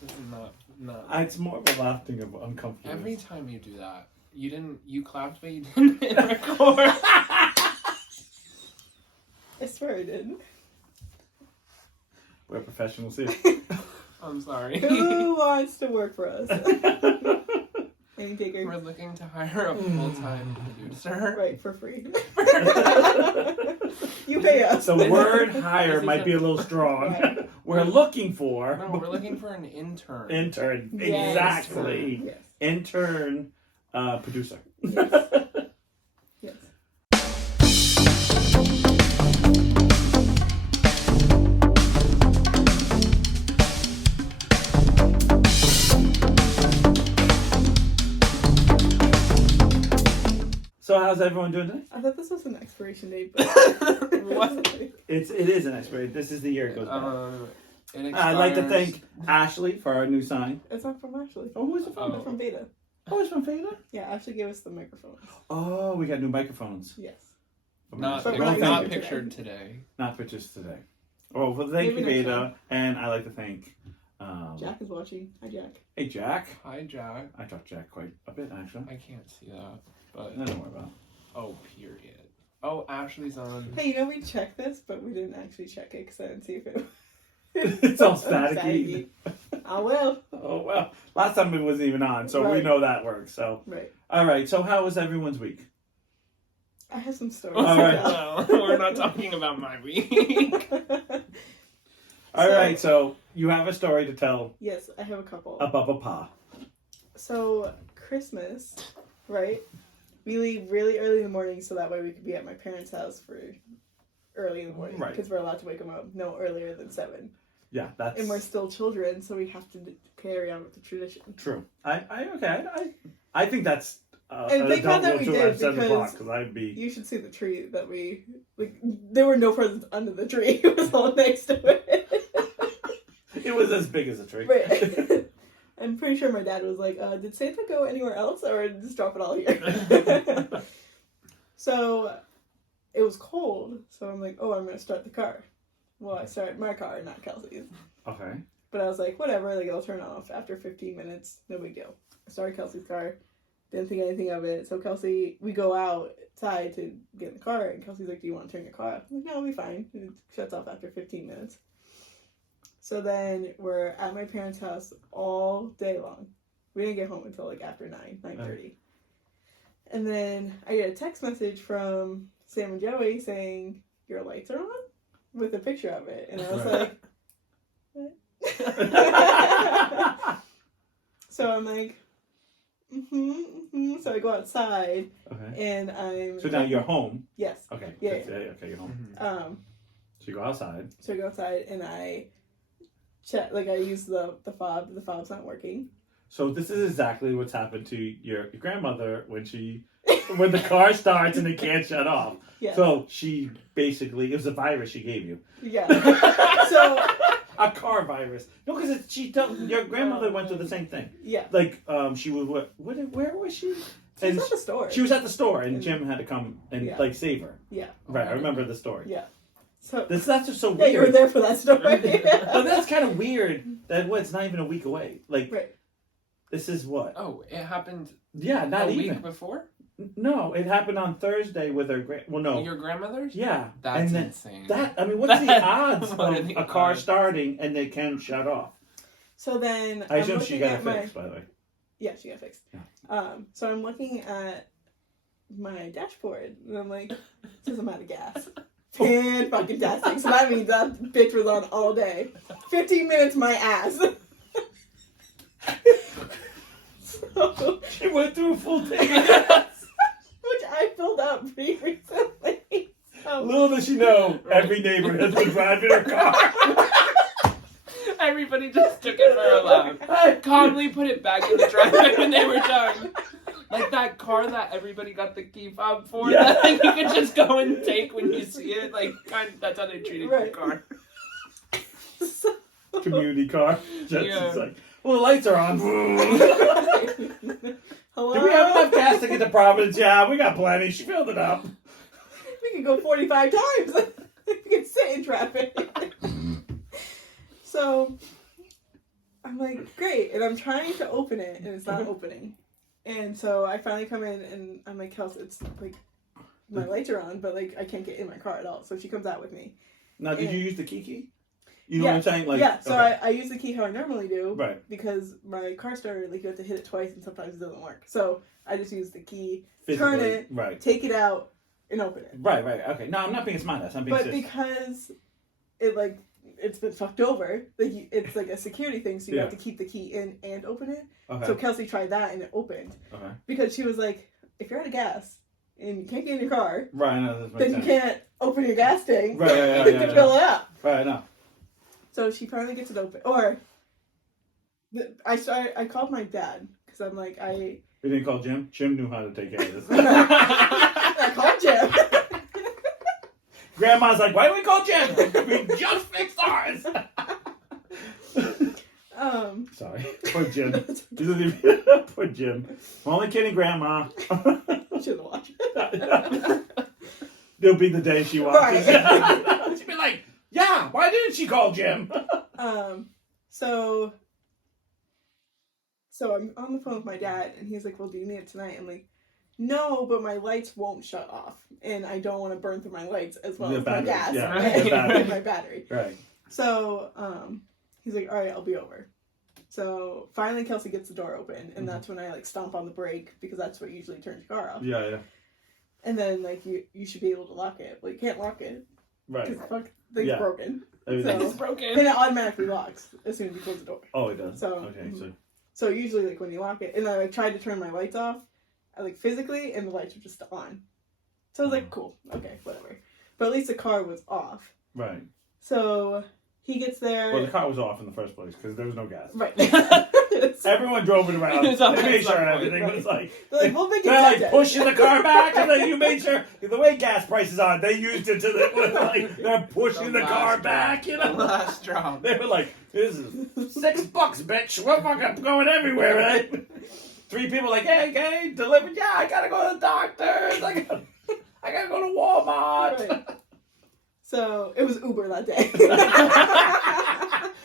Just not. It's more of a laughing of uncomfortable. Every time you do that, you clapped, but you didn't hit record. I swear I did. We're professionals here. I'm sorry. Who wants to work for us? Any takers? We're looking to hire a full-time producer. Right, for free. You pay us. The word hire might be a little strong. Right. We're looking for... No, we're looking for an intern. Intern. Yes. Exactly. Yes. Intern producer. Yes. Yes. So how's everyone doing today? I thought this was an expiration date, but What? It is an expiration. This is the year it goes back. It I'd like to expires- thank Ashley for our new sign. It's not from Ashley. Oh, who is it from? Oh. It's from Beta. Oh, it's from Fada? Yeah, Ashley gave us the microphone. Oh, we got new microphones. Yes. Not, But pic- we're not not today. pictured today. Not pictures today. Oh, well, thank you, Maybe next Beta. time. And I'd like to thank... Jack is watching. Hi, Jack. Hey, Jack. Hi, Jack. I talked to Jack quite a bit, actually. I can't see that, but No, don't worry about oh, period. Oh, Ashley's on. Hey, you know we checked this, but we didn't actually check it because I didn't see if it. It's all staticky. I will. Oh, well. Last time it wasn't even on, so we Right. know that works. So, Right. all right. So how was everyone's week? I have some stories. All right. No, we're not talking about my week. All right. So you have a story to tell Yes, I have a couple. above a pa. So Christmas, right? We leave really early in the morning so that way we could be at my parents' house for early in the morning. Right. Because we're allowed to wake them up no earlier than 7. Yeah, that's And we're still children, so we have to carry on with the tradition. true. I think that's And an thank God adult that rule we too did, at 7 o'clock because because I'd be. You should see the tree that we like. There were no presents under the tree. It was all next to it. It was as big as a tree. Right. I'm pretty sure my dad was like, "Did Santa go anywhere else, or just drop it all here?" So it was cold, so I'm like, "Oh, I'm gonna start the car." Well, I started my car, not Kelsey's. Okay. But I was like, whatever, like it'll turn off after 15 minutes, no big deal. I started Kelsey's car, didn't think anything of it. So Kelsey, we go outside to get in the car, and Kelsey's like, do you want to turn your car off? I'm like, no, I'll be fine. And it shuts off after 15 minutes. So then we're at my parents' house all day long. We didn't get home until like after 9:30. And then I get a text message from Sam and Joey saying, your lights are on? With a picture of it. And I was like, what? So I'm like, So I go outside Okay. and I'm. So now you're home. Yes. Okay. Yeah, That's it. Okay, you're home. So you go outside. So I go outside and I check, like I use the fob. The fob's not working. So this is exactly what's happened to your grandmother when the car starts and it can't shut off. Yeah. So she basically, it was a virus she gave you. Yeah. So. A car virus. No, because your grandmother went through the same thing. Yeah. Like, she was, where was she? She was at the store. She was at the store and Jim had to come and Yeah. save her. Yeah. Right, I remember the story. Yeah. So. That's just so Yeah, weird. you were there for that story. But that's kind of weird that it's not even a week away. Like, right. This is what? Oh, it happened Yeah, not a even. week before? No, it happened on Thursday with her no. Your grandmother's? Yeah. That's and then, insane. What's the odds What are of the a car odds? starting and they can shut off? So then. I I'm assume she looking got it at fixed, by the way. Yeah, she got fixed. Yeah. So I'm looking at my dashboard and I'm like, says I'm out of gas. And fucking testing. So that means that bitch was on all day. 15 minutes, my ass. So, She went through a full day. which I filled up pretty recently. So, Little does she know, every neighbor has been driving her car. Everybody just took it for a laugh. Calmly put it back in the driveway when they were done. Like that car that everybody got the key fob for, Yeah. that like, you could just go and take when you see it. Like, that's how they treated your Right. car. Community car. Just Yeah. it's like, well, the lights are on. Hello? Do we have enough gas to get to Providence? Yeah, we got plenty. She filled it up. We can go 45 times. We can sit in traffic. So, I I'm like, great. And I'm trying to open it, and it's not opening. And so I finally come in, and I'm like, Kels, it's like, my lights are on, but like, I can't get in my car at all. So she comes out with me. Now, did And- you use the key? You know what I'm saying? Like, yeah, so okay. I use the key how I normally do. Right. Because my car starter, like, you have to hit it twice, and sometimes it doesn't work. So I just use the key, Physically, turn it, right. take it out, and open it. Right, okay. No, I'm not being smart ass. I'm being But serious. because it, like, it's been fucked over, like, it's like a security thing, so you Yeah. have to keep the key in and open it. Okay. So Kelsey tried that, and it opened. Okay. Because she was like, if you're out of gas, and you can't get in your car, Right, no, that makes then sense. you can't open your gas tank Right, yeah, to yeah. fill it up. Right, no. So she finally gets it open. I called my dad, because I'm like, You didn't call Jim? Jim knew how to take care of this. I called Jim. Grandma's like, why do we call Jim? We just fixed ours. Sorry. Poor Jim. Poor Jim. I'm only kidding, Grandma. Shouldn't watch. There'll be the day she watches. Right. She'll be like, yeah, why didn't she call Jim? So I'm on the phone with my dad, and he's like, well, do you need it tonight? I'm like, no, but my lights won't shut off, and I don't want to burn through my lights as well The as batteries, my gas yeah, and the battery. my battery. Right. So he's like, all right, I'll be over. So finally Kelsey gets the door open, and that's when I like stomp on the brake, because that's what usually turns your car off. Yeah. And then like you should be able to lock it. Well, you can't lock it Right. because the thing's Yeah. broken. Everything. So- It's broken. And it automatically locks as soon as you close the door. Oh, it does. So- Okay, so. So usually like when you lock it, and I like tried to turn my lights off, I like physically, and the lights were just on. So I was like, cool, okay, whatever. But at least the car was off. Right. So he gets there. Well, the car was off in the first place because there was no gas. Right. Everyone drove it around. It was on They made sure that everything point, was like. They're like, we'll make it They're like Sunday. pushing the car back, and then you made sure the way gas prices are, they used it to the like they're pushing the car back. You The know, last drop. they were like, "This is $6, bitch. We're fucking going everywhere, right?" 3 people like, "Hey, delivered? Yeah, I gotta go to the doctor's. I gotta go to Walmart." Right. So it was Uber that day.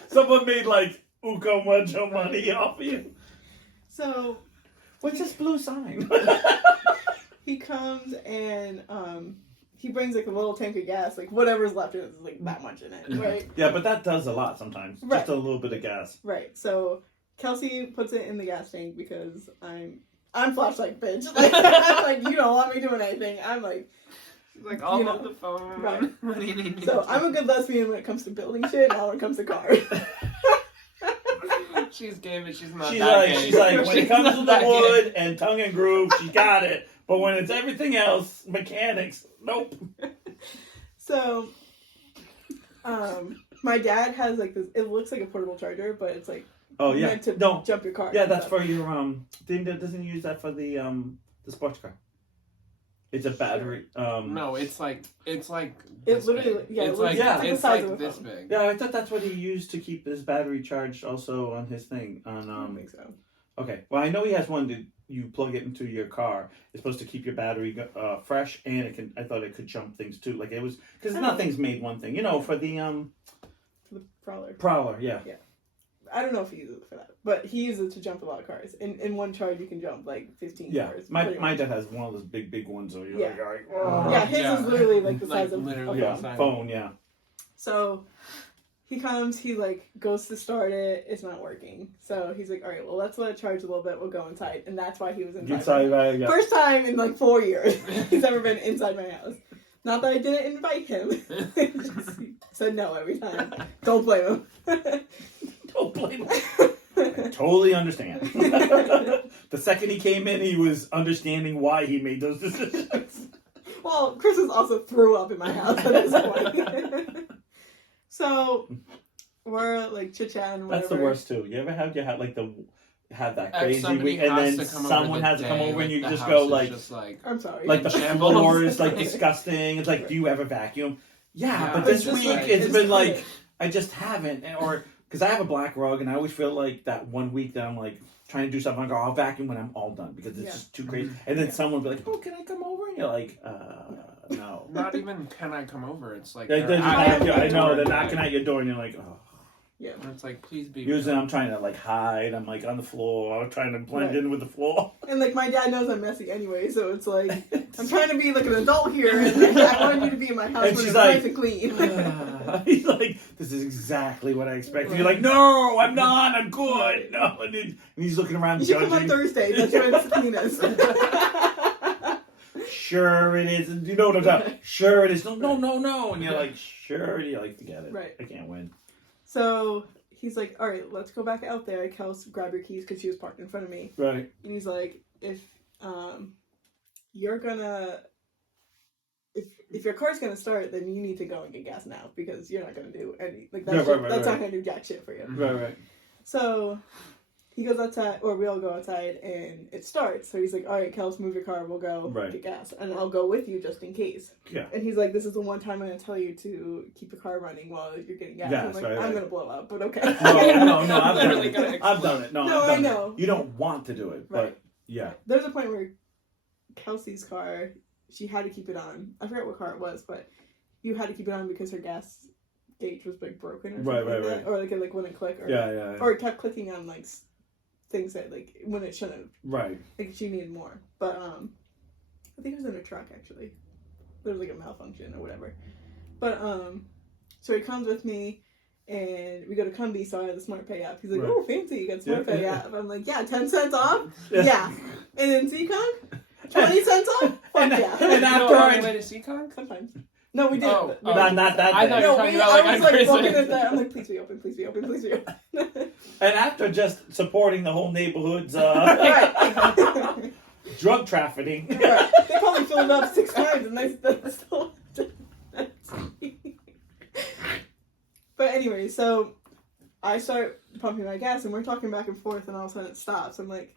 Someone made like Uko Mucho money off of you. So What's this blue sign? he comes and he brings like a little tank of gas, like whatever's left in it is like that much in it, right? Yeah, but that does a lot sometimes. Right. Just a little bit of gas. Right. So Kelsey puts it in the gas tank because I'm flashlight bitch. Like you don't want me doing anything. I'm like, She's like all You know, on the phone. right. What do you need me so to I'm a good lesbian when it comes to building shit, not when it comes to cars. She's gay, but she's not She's that like, gay. she's like, when it She's comes not to the that gay. wood and tongue and groove, she got it. But when it's everything else, mechanics, nope. So, my dad has like this. It looks like a portable charger, but it's like Oh yeah, meant to no, jump your car. yeah, and that's stuff. for your doesn't he use that for the sports car? It's a battery. No, it's like It this literally, big. yeah, it's like yeah. it's the it's size like of a this phone. big. Yeah, I thought that's what he used to keep his battery charged. Also on his thing on I don't think so. Okay, well I know he has one that you plug it into your car. It's supposed to keep your battery fresh, and it can. I thought it could jump things too. Like it was because Oh. nothing's made one thing. You know, for the For the Prowler. Prowler, yeah. I don't know if he uses it for that, but he uses it to jump a lot of cars. In one charge, you can jump like 15 Yeah, cars. my pretty my much. dad has one of those big ones. So you're Yeah. like, Yeah, his Yeah. is literally like the Like, size of literally a yeah, phone. Fine. phone, yeah. So he comes, he like goes to start it, it's not working. So he's like, all right, well let's let it charge a little bit, we'll go inside. And that's why he was inside. Inside, my house. right, yeah. First time in like 4 years he's ever been inside my house. Not that I didn't invite him. Just said no every time. Don't blame him. Don't blame him. I totally understand. The second he came in, he was understanding why he made those decisions. Well, Christmas also threw up in my house at this point. So we're like chit chatting. That's the worst too. You ever have have that crazy Somebody week, and has then to come over someone the has to come day, over, and like, you the just house go is like, just like I'm sorry. like the shambles. floor is like Right. disgusting. It's like, Right. do you ever vacuum? Yeah, Yeah, but it's this just week like- it's it's been like- like I just haven't, or because I have a black rug, and I always feel like that one week that I'm like trying to do something, I go, I'll vacuum when I'm all done because it's Yeah. just too crazy. And then Yeah. someone will be like, oh, can I come over? And you're like, no. Not even can I come over? It's like They're just at knocking- your I know door, they're like- knocking at your door, and you're like, oh. Yeah. And it's like, please be. Usually real. I'm trying to like hide. I'm like on the floor. I'm trying to blend Right. in with the floor. And like my dad knows I'm messy anyway, so it's like I'm trying to be like an adult here, and like, I wanted you to be in my house And when she's it's like, nice and clean. He's like, this is exactly what I expected. You're like, no, I'm not. I'm good. No, and he's looking around You should come on judging. Thursday. That's when it's the cleanest. Sure it is. And you know what I'm talking. Sure it is. No. And you're like, sure. You're like, forget it. Right. I can't win. So he's like, all right, let's go back out there. Kels, grab your keys because she was parked in front of me. Right. And he's like, if you're gonna, if your car's gonna start, then you need to go and get gas now because you're not gonna do any like that's Yeah, right, that's not right. gonna do jack shit for you. Right. So he goes outside, or we all go outside, and it starts. So he's like, all right, Kels, move your car. We'll go Right. get gas, and I'll go with you just in case. Yeah. And he's like, this is the one time I'm gonna tell you to keep your car running while you're getting gas. Yes, I'm like, right, I'm right. gonna blow up, but okay. No. I've done Literally it. gonna I've done it. No, No, I've I done know. it. You don't want to do it, but Right. yeah. There's a point where Kelsey's car, she had to keep it on. I forget what car it was, but you had to keep it on because her gas gauge was like broken or something Right, like that. right. Or like it like wouldn't click, or Yeah. or it kept clicking on like things that like when it shouldn't. Right. Like she needed more, but I think it was in a truck actually. There was like a malfunction or whatever, but so he comes with me. And we go to Cumby, so I have the Smart Pay app. He's like, Right. oh, fancy, you got Smart Pay Yeah. app. I'm like, yeah, 10 cents off? Yeah. And then Seacon? 20 cents off? Fuck And- yeah. and You go after all I- the way to Seacon? Sometimes. No, we didn't. Oh, We oh. didn't. Not that I day. thought you No, were talking we, about I like was like on looking Christmas. at that. I'm like, please be open, please be open, please be open. And after just supporting the whole neighborhood's Right. drug trafficking. Right. They probably filled it up 6 times and they still. But anyway, so I start pumping my gas and we're talking back and forth and all of a sudden it stops. I'm like,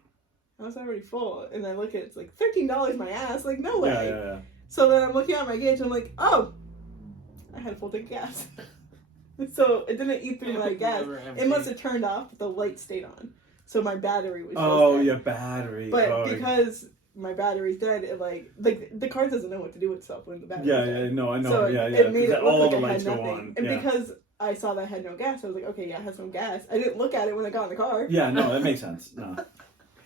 I was already full. And I look at it, it's like $15 my ass. Like, no way. Yeah. So then I'm looking at my gauge and I'm like, oh, I had a full tank of gas. So it didn't eat through my gas. Never empty. It must have turned off, but the light stayed on. So my battery was just Oh, dead. your battery. But oh, because my battery's dead, it like the car doesn't know what to do with itself when the battery's Yeah, dead. no, I know. So yeah. it made it look all like the I lights had go nothing. on. And yeah. because I saw that I had no gas, I was like, okay, yeah, I have some gas. I didn't look at it when I got in the car. Yeah, no, that makes sense. No.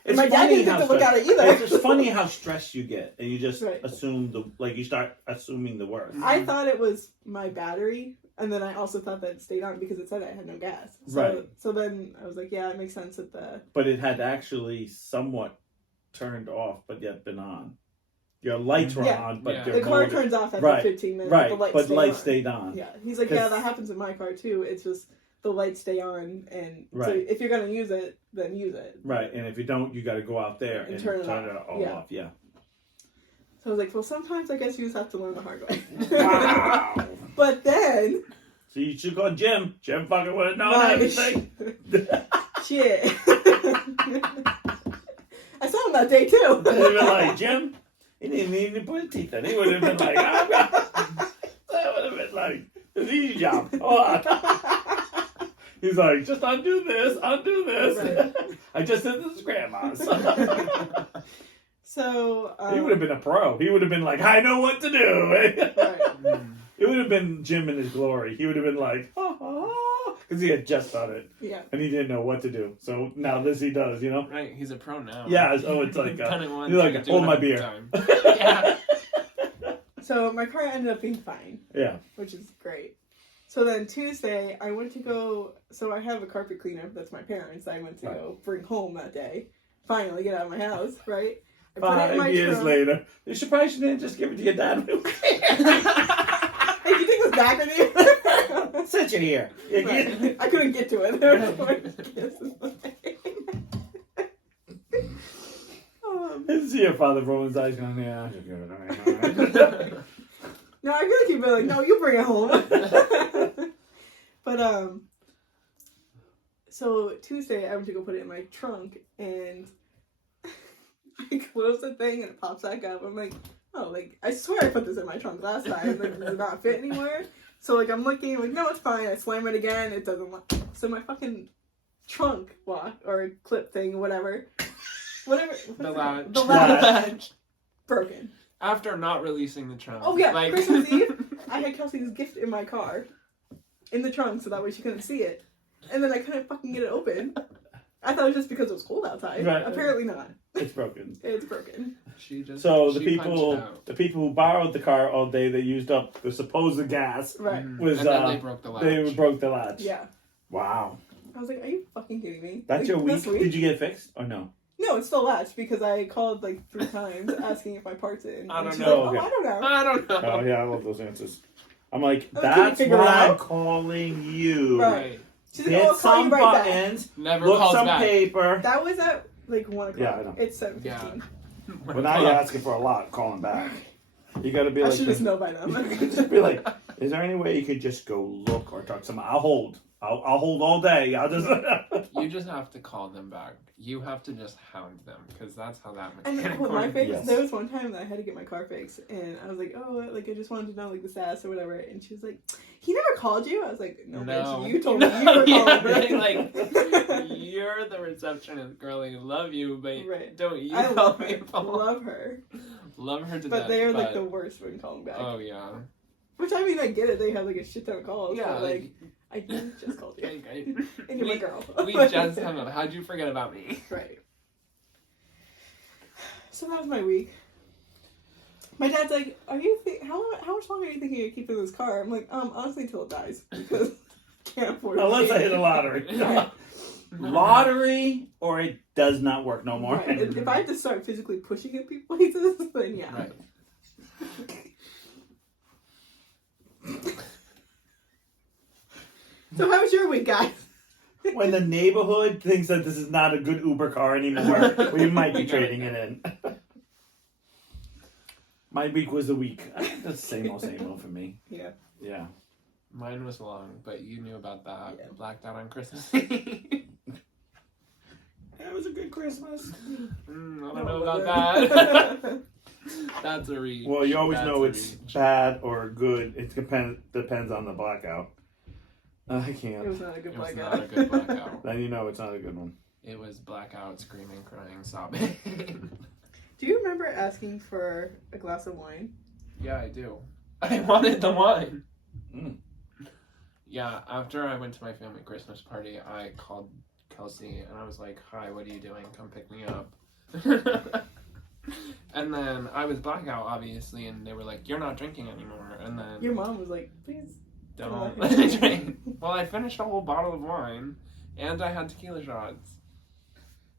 And my dad didn't think to look at it either. It's just funny how stressed you get, and you just Right. assume you start assuming the worst. I thought it was my battery, and then I also thought that it stayed on because it said I had no gas. So, Right. So then I was like, yeah, it makes sense that the But it had actually somewhat turned off, but yet been on. Your lights were Yeah. on, but Yeah. they're the car molded. turns off after Right. 15 minutes. Right, but the lights but stay lights on. stayed on. Yeah, he's like, 'Cause- yeah, that happens in my car too. It's just the lights stay on, and so Right. if you're gonna use it, then use it. Right, and if you don't, you got to go out there and turn it all off. off. Yeah. So I was like, well, sometimes I guess you just have to learn the hard way. Wow. But then, So you should call Jim. Jim fucking would have known Right. everything. shit. I saw him that day too. He'd have been like, Jim, he didn't even put his teeth in. He would have been like, oh, God. That would have been like, it's an easy job. Hold on. He's like, just undo this. Right. I just did this grandma's. So He would have been a pro. He would have been like, I know what to do. right. It would have been Jim in his glory. He would have been like, because he had just done it. Yeah. And he didn't know what to do. So now this he does, you know? Right, he's a pro now. Yeah, it's like, Done it once, you're like, you do hold it my all the beer. time. Yeah. So my car ended up being fine, Yeah. which is great. So then Tuesday, I went to go. So I have a carpet cleaner that's my parents. I went to go bring home that day. Finally, get out of my house, right? I put it in my 5 years trunk. later. You surprised you didn't just give it to your dad? Hey, you take this back with you? Sit you here. Right. I couldn't get to it. There was so much kisses. And see your father rolling his eyes going, yeah. No, I really keep it like, no, you bring it home. But so Tuesday I went to go put it in my trunk and I close the thing and it pops back up. I'm like, oh, like I swear I put this in my trunk last time. Like, it did not fit anywhere. So like I'm looking, like, no, it's fine. I slam it again, it doesn't lock. So my fucking trunk lock or clip thing, whatever. The latch. The latch Latch. broken. After not releasing the trunk. Oh yeah, Like, Christmas Eve, I had Kelsey's gift in my car, in the trunk, so that way she couldn't see it. and then I couldn't fucking get it open. I thought it was just because it was cold outside. Right. Apparently not. It's broken. It's broken. She just. So the she punched out. people who borrowed the car all day, they used up the supposed gas. Right. Was And then they broke the latch. they broke the latch. Yeah. Wow. I was like, are you fucking kidding me? That's Like, your week. this Did you get it fixed or no? No, it's still latched because I called like 3 times asking if my part's in. I And don't she's know. Like, Okay. I don't know. I don't know. Oh yeah, I love those answers. I'm like, Oh, can you that's figure what it I'm out? calling you. Right. She's like, oh, Get I'll call some you right back. buttons. Never Look calls some back. paper. That was at like 1 o'clock. Yeah, I know. It's 7:15. Yeah. But now you're asking for a lot. Calling back. You gotta be I like, should just know by now. just be like, is there any way you could just go look or talk to someone? I'll hold. I'll hold all day. I'll just. You just have to call them back. You have to just hound them because that's how that And mechanic with my works. face, Yes. there was one time that I had to get my car fixed, and I was like, oh, like I just wanted to know like the status or whatever, and she was like, he never called you? I was like, no, No. bitch, you told me you were Yeah, calling. like, you're the receptionist, girlie. Love you, but Right. don't you I call love me. her. Love her. Love her to But death. they are like the worst when calling back. Oh yeah. Which I mean, I get it. They have like a shit ton of calls. Yeah, But, like I just called you, and you're my girl. we just hung up. How'd you forget about me? Right. So that was my week. My dad's like, "Are you how much longer are you thinking you're keeping this car?" I'm like, honestly, until it dies because I can't afford it. Unless I hit a lottery. Lottery, or it does not work no more. Right. If I have to start physically pushing it people places, then yeah. Right. So how was your week, guys? When the neighborhood thinks that this is not a good Uber car anymore, we might be trading it in. My week was the week. That's same old for me. Yeah. Yeah. Mine was long, but you knew about that. Yeah. Blacked out on Christmas. It was a good Christmas. I don't No, know was about it? that. That's a reach. Well, you always That's know a it's reach. bad or good. It depends on the blackout. I It can't. was not a good It was blackout. not a good blackout. Then you know it's not a good one. It was blackout, screaming, crying, sobbing. Do you remember asking for a glass of wine? Yeah, I do. I wanted the wine. Mm. Yeah, after I went to my family Christmas party, I called Kelsey and I was like, "Hi, what are you doing? Come pick me up." And then I was blackout, obviously, and they were like, "You're not drinking anymore." And then Your mom was like, please. don't let me drink. Well, I finished a whole bottle of wine, and I had tequila shots.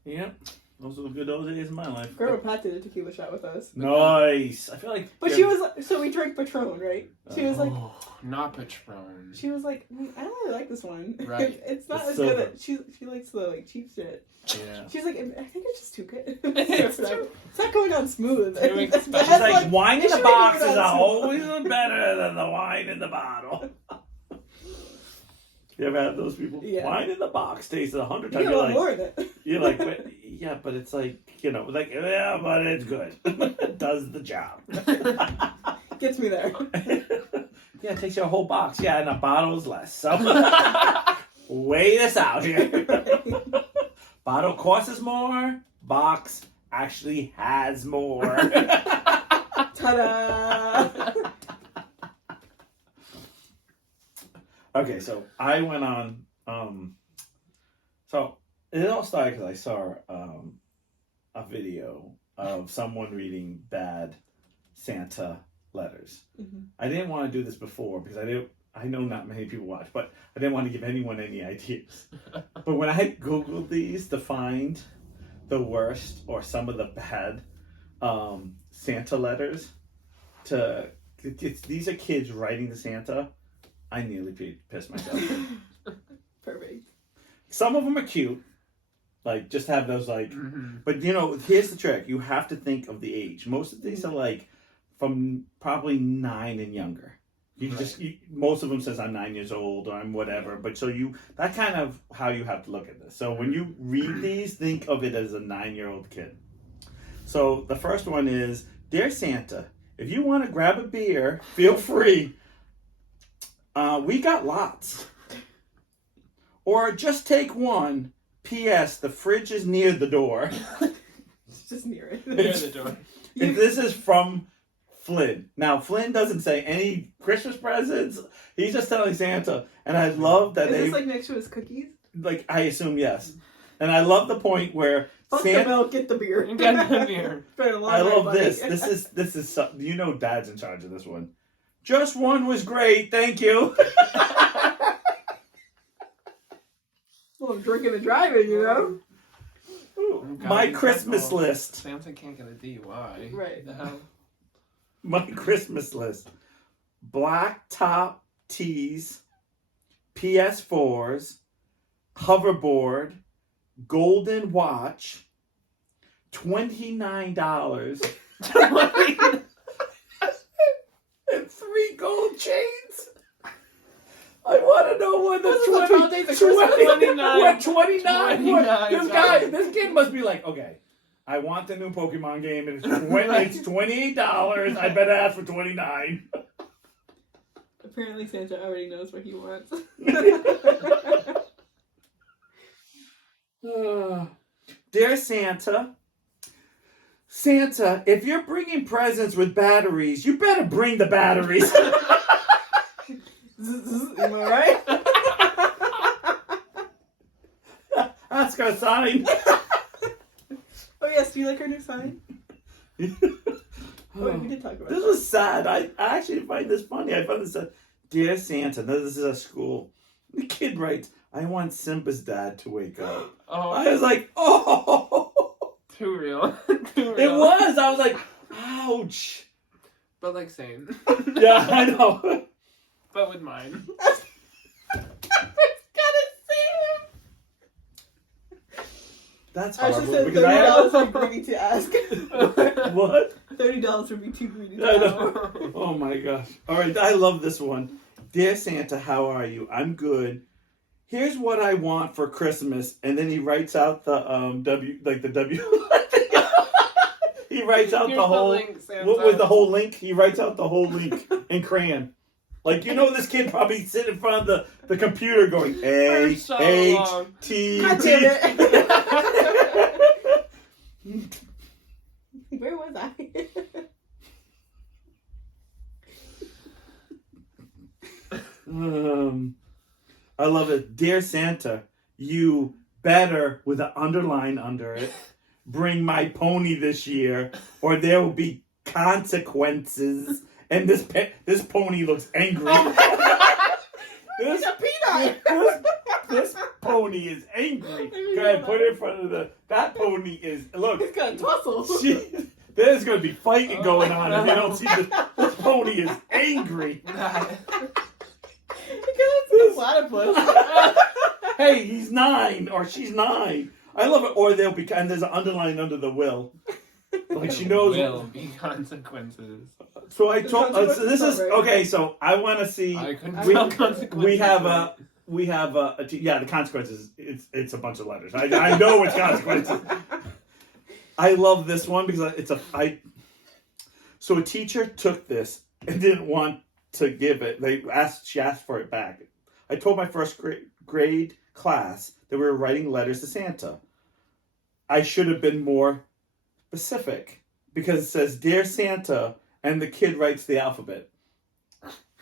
Yep. Those were the good old days of my life. Grandma Pat did a tequila shot with us. Nice. I feel like. But she was like, so we drank Patron, right? She was like, Oh, not Patron. she was like, I don't really like this one. Right. It's not It's as silver. good. She likes the like cheap shit. Yeah. She's like, I think it's just too good. It's too- It's not going on smooth. Too expensive. It She's has, like, wine in it the should box be is going on always better than the wine in the bottle. You ever had those people? Yeah. Wine in the box tastes 100 You times. get a lot more in it. You're like, but, yeah, but it's like, like, yeah, but it's good. It does the job. Gets me there. Yeah, it takes you a whole box. Yeah, and a bottle is less. So, weigh this out here. Bottle costs more. Box actually has more. Ta-da! Okay, so I went on. So it all started because I saw a video of someone reading bad Santa letters. Mhm. I didn't want to do this before because I know not many people watch, but I didn't want to give anyone any ideas. But when I Googled these to find the worst or some of the bad Santa letters, these are kids writing to Santa, I nearly pissed myself. Perfect. Some of them are cute, like just have those like. Mhm. But here's the trick: you have to think of the age. Most of these are like from probably 9 and younger. Most of them says I'm 9 years old or I'm whatever. But that's kind of how you have to look at this. So when you read these, think of it as a 9-year-old kid. So the first one is, "Dear Santa, if you want to grab a beer, feel free. We got lots. Or just take one. P.S. The fridge is near the door." It's just near it. Near the door. And this is from Flynn. Now, Flynn doesn't say any Christmas presents. He's just telling Santa. And I love that Is they... this like next to his cookies? Like, I assume yes. And I love the point where Fuck the Santa. milk, get the beer. Get the beer. Spent a long I night, love buddy. this. This is Dad's in charge of this one. Just one was great, thank you. Well, I'm drinking and driving, you know? Ooh, God, my you Christmas got all- list. Santa can't get a DUI. Right. The hell? My Christmas list. Black top tees, PS4s, hoverboard, golden watch, $29, and 3 gold chains. I want to know when the This is the 12 days of Christmas. 29. 29. 29. This kid must be like, okay, I want the new Pokemon game, and it's $28. I better ask for 29. Apparently Santa already knows what he wants. Dear Santa, if you're bringing presents with batteries, you better bring the batteries. Am I right? Ask our sign. Oh yes, do you like our new sign? Oh, we did talk about This that. was sad. I actually find this funny. I found this sad. Dear Santa, this is a school. The kid writes, I want Simba's dad to wake up. Oh, I was like, oh. too real. Too It real. was. I was like, ouch. But like same. Yeah, I know. But with mine. That's I should horrible. say Because I have... $30 would be greedy to ask. What? $30 would be too greedy to I ask. know. Oh my gosh. All right, I love this one. Dear Santa, how are you? I'm good. Here's what I want for Christmas, and then he writes out the W. He writes out Here's the whole. link, Santa. What was the whole link? He writes out the whole link in crayon. Like, you know, this kid probably sitting in front of the computer going A For so H long. T. God damn it. Where was I? I love it. Dear Santa, you better, with an underline under it, bring my pony this year, or there will be consequences. And this pony looks angry. It's a peanut. This pony is angry. Go ahead, put it in front of that pony is, look. It's got tussles. There's going to be fighting going on if you don't see this pony is angry. It's a platypus. Hey, he's 9 or she's 9. I love it. Or they'll be, and there's an underline under the will. Like she knows. Will be consequences. So I told. So this is Right. okay. So I want to see. I couldn't We- tell consequences. We have the consequences. It's a bunch of letters. I know it's consequences. I love this one because So a teacher took this and didn't want to give it. She asked for it back. I told my first grade class that we were writing letters to Santa. I should have been more specific because it says Dear Santa, and the kid writes the alphabet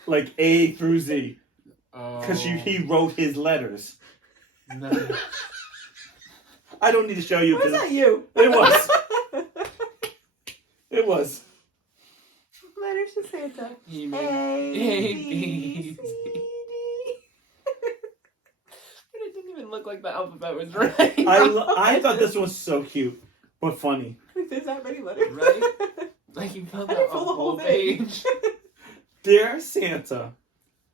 like A through Z because he wrote his letters. No. I don't need to show you Was because that you? it was. It was. Letters to Santa. He made A, A, B, B, C, C. D. It didn't even look like the alphabet was right. I thought this was so cute, but funny. There's that many letters. Right? Like you filled I out didn't a fill the whole whole thing. page. Dear Santa,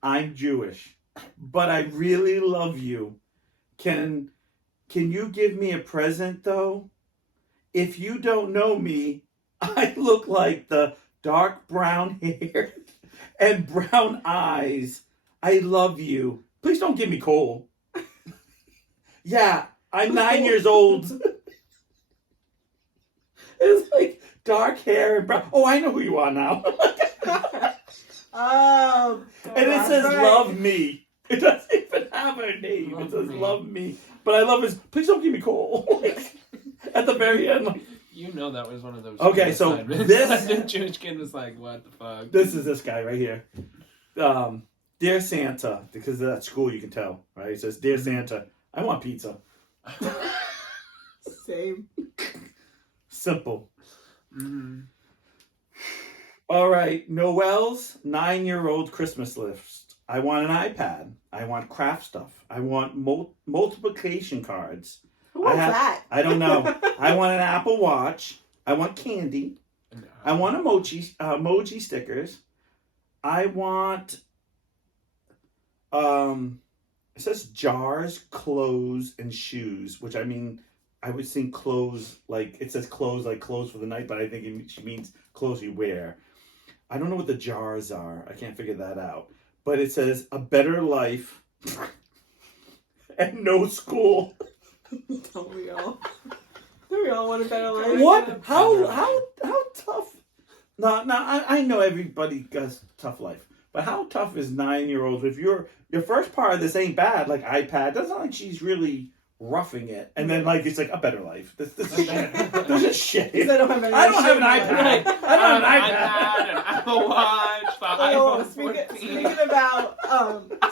I'm Jewish, but I really love you. Can you give me a present though? If you don't know me, I look like the dark brown hair and brown eyes. I love you. Please don't give me coal. Yeah, I'm 9 years old. It's like dark hair and brown. Oh, I know who you are now. Oh. And it says right. love me. It doesn't even have her name. Love It says me. love me. But I love his, please don't give me coal. At the very end, like, You know that was one of those. Okay, so assignments. this- the Jewish kid was like, "What the fuck?" this is this guy right here. Dear Santa, because of that school you can tell, right? It says, Dear Santa, I want pizza. Same. Simple. Mm. All right, Noel's 9-year-old Christmas list. I want an iPad. I want craft stuff. I want multiplication cards. Who wants that? I don't know. I want an Apple Watch. I want candy. No. I want emoji stickers. I want it says jars, clothes, and shoes, which I mean I would think clothes like it says clothes like clothes for the night, but I think she means clothes you wear. I don't know what the jars are. I can't figure that out. But it says a better life and no school. Don't we all? Don't we all want a better life? What? How tough? No, I know everybody has a tough life, but how tough is 9-year-olds? If your first part of this ain't bad, like iPad, doesn't like she's really roughing it, and then like it's like a better life. This is shit. Because I don't have any. I don't have an shit in my iPad. life. I don't have an iPad. An Apple Watch, the Oh, iPhone 14. speaking about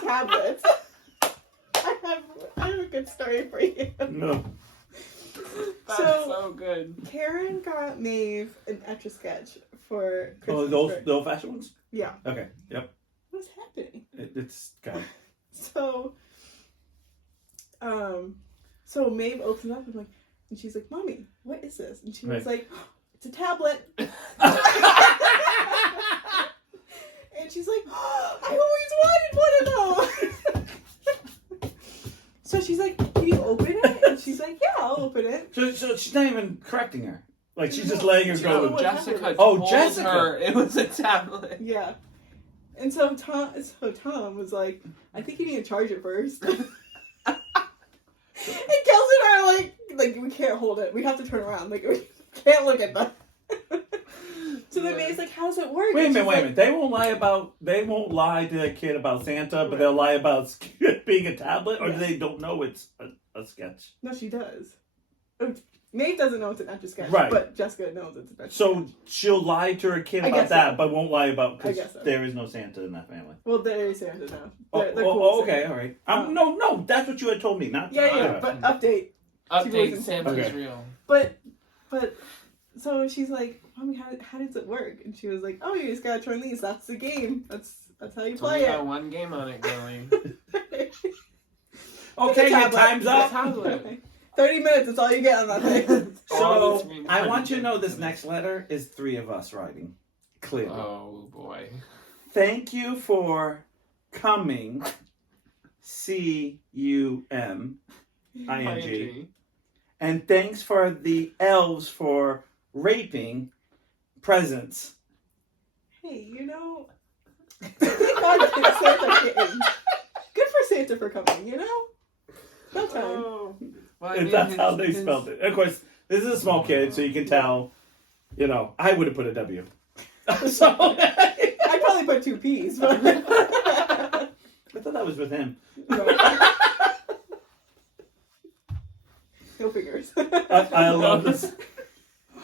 tablets, I have a good story for you. No. That's So- so good. Karen got Maeve an Etch-a-Sketch for Christmas. Oh, the old-fashioned ones? Yeah. Okay, yep. What's happening? It's got So Maeve opens up and she's like, "Mommy, what is this?" And she was like, "It's a tablet." And she's like, "I always wanted one of those." So she's like, "Can you open it?" And she's like, "Yeah, I'll open it." So she's not even correcting her. Like she's just letting her She go. knows No, what Jessica happened. told Jessica. her it was a tablet. Yeah. And so Tom was like, "I think you need to charge it first." And Kelsey and I are like we can't hold it. We have to turn around. Like we can't look at that. So then Maeve's like, "How does it work?" Wait a And minute, she's wait a minute. They won't lie to their kid about Santa, but they'll lie about being a tablet, or Yeah. they don't know it's a sketch. No, she does. Maeve doesn't know it's an Etch-a-Sketch, Right. but Jessica knows it's an Etch-a-Sketch. So she'll lie to her kid I about guess that, so. but won't lie about I because guess so. there is no Santa in that family. Well, there is Santa now. Oh, They're cool with okay, Santa. all right. Oh. No, that's what you had told me. Not Yeah, but update. Update, believes in Santa's Okay. real. But so she's like, "Mommy, how does it work?" And she was like, "Oh, you just gotta turn these. That's the game. That's how you It's play only got it." one game on it, girlie. Okay, your Tablet. time's up. Tablet. 30 minutes. That's all you get on that thing. All the So screen I time want you to know is this next letter is 3 of us writing. Clearly. Oh boy. Thank you for coming. CUMING. And thanks for the elves for raping presents. Hey, thank God Santa came. Good for Santa for coming. No time. Oh. Well, I If mean, that's how they his- spelled it. Of course, this is a small kid, so you can tell, I would have put a W. So I probably put 2 P's, but I thought that was with him. no fingers. I love this.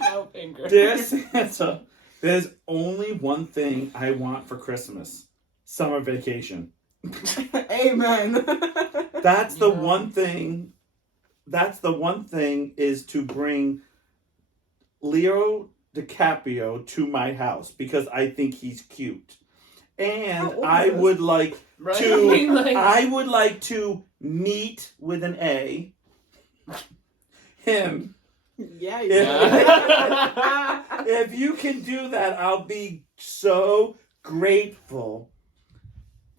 No finger. Dear Santa, there's only one thing I want for Christmas. Summer vacation. Amen. That's the Yeah. one thing. That's the one thing is to bring Leo DiCaprio to my house because I think he's cute. And How old I is this? would like Right? to I mean, like, I would like to meet with an A him. Yeah. Yeah. If you can do that, I'll be so grateful.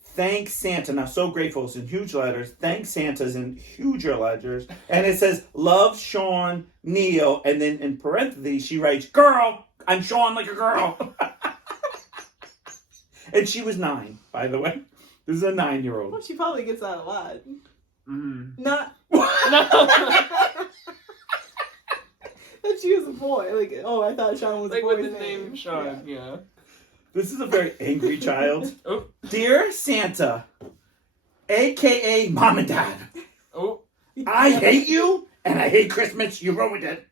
Thanks, Santa. Now, so grateful is in huge letters. Thanks, Santa's in huger letters. And it says, love, Sean, Neil. And then in parentheses, she writes, girl, I'm Sean like a girl. And she was 9, by the way. This is a 9-year-old. Well, she probably gets that a lot. Mhm. Not No. that she was a boy. Like, oh, I thought Sean was a Like boy's with the name Sean, yeah. This is a very angry child. Oh. Dear Santa, a.k.a. Mom and Dad, Oh. I hate you and I hate Christmas. You ruined it.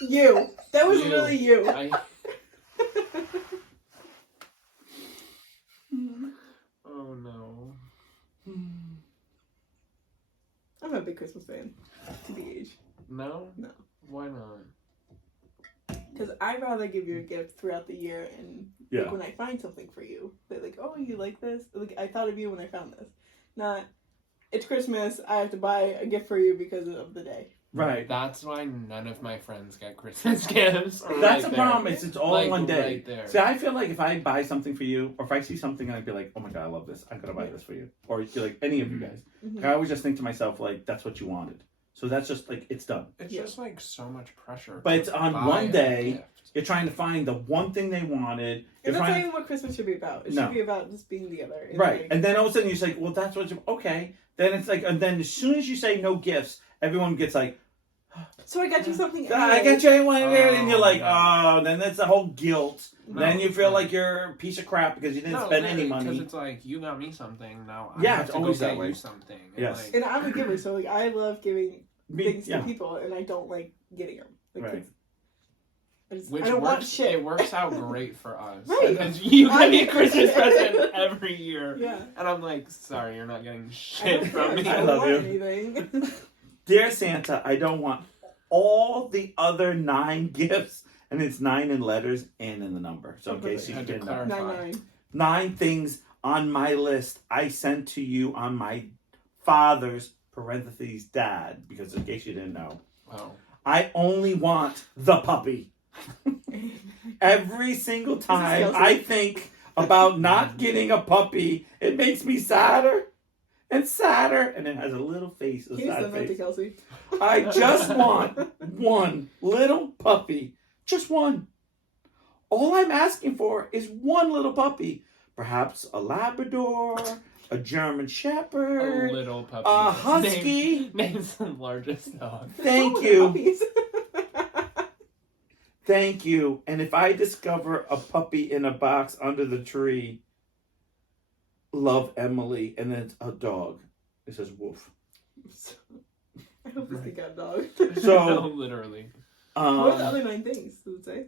You. That was You. really you. Oh no. I'm a big Christmas fan. TBH. No? No. Why not? Because I'd rather give you a gift throughout the year, and Yeah. like, when I find something for you, they're like, oh, you like this? Like, I thought of you when I found this. Not, it's Christmas, I have to buy a gift for you because of the day. Right. That's why none of my friends get Christmas gifts. That's right the there. problem. It's all Like, in one day. right there. See, I feel like if I buy something for you, or if I see something and I'd be like, oh my god, I love this. I'm gonna buy this for you. Or like any of you guys. Mhm. I always just think to myself like, that's what you wanted. So that's just like it's done. It's Yeah. just like so much pressure. But to it's on buy one a day. gift. You're trying to find the one thing they wanted. You're And that's not trying even what Christmas should be about. It No. should be about just being together. And right, like, and then all of a sudden you're like, well, that's what you okay. Then it's like, and then as soon as you say no gifts, everyone gets like, so I got you something. I anyway. got you one, and you're Oh, like, no. oh, then that's the whole guilt. No, then you feel no. like you're a piece of crap because you didn't spend any Because money. it's like you got me something now. I Yeah, have it's to always go that get way. you something. And Yes. like, And I'm a giver, so like I love giving Me, things yeah, to people, and I don't like getting them. Like, right. which I don't want works. shit. It works out great for us. Right. Because you I get me a get Christmas Christmas. present every year, Yeah. and I'm like, sorry, you're not getting I shit don't from care. me. I I don't love want you. anything. Dear Santa, I don't want all the other 9 gifts, and it's 9 in letters and in the number. So in case you Had to didn't know. clarify. 9-9. 9 things on my list I sent to you on my father's parentheses dad, because in case you didn't know. Oh. I only want the puppy. Every single time Kelsey. I think about not getting a puppy, it makes me sadder and sadder, and it has a little face, a Can you sad send that to face. Kelsey? I just want one little puppy. Just one. All I'm asking for is one little puppy. Perhaps a Labrador, a German A Shepherd, little puppy. a Husky. Name's the largest dog. Thank Oh, you. puppies. Thank you. And if I discover a puppy in a box under the tree, love Emily, and then it's a dog. It says woof. I hope this thing got a dog. So- No, literally. What are the Um, other 9 things? Does it say?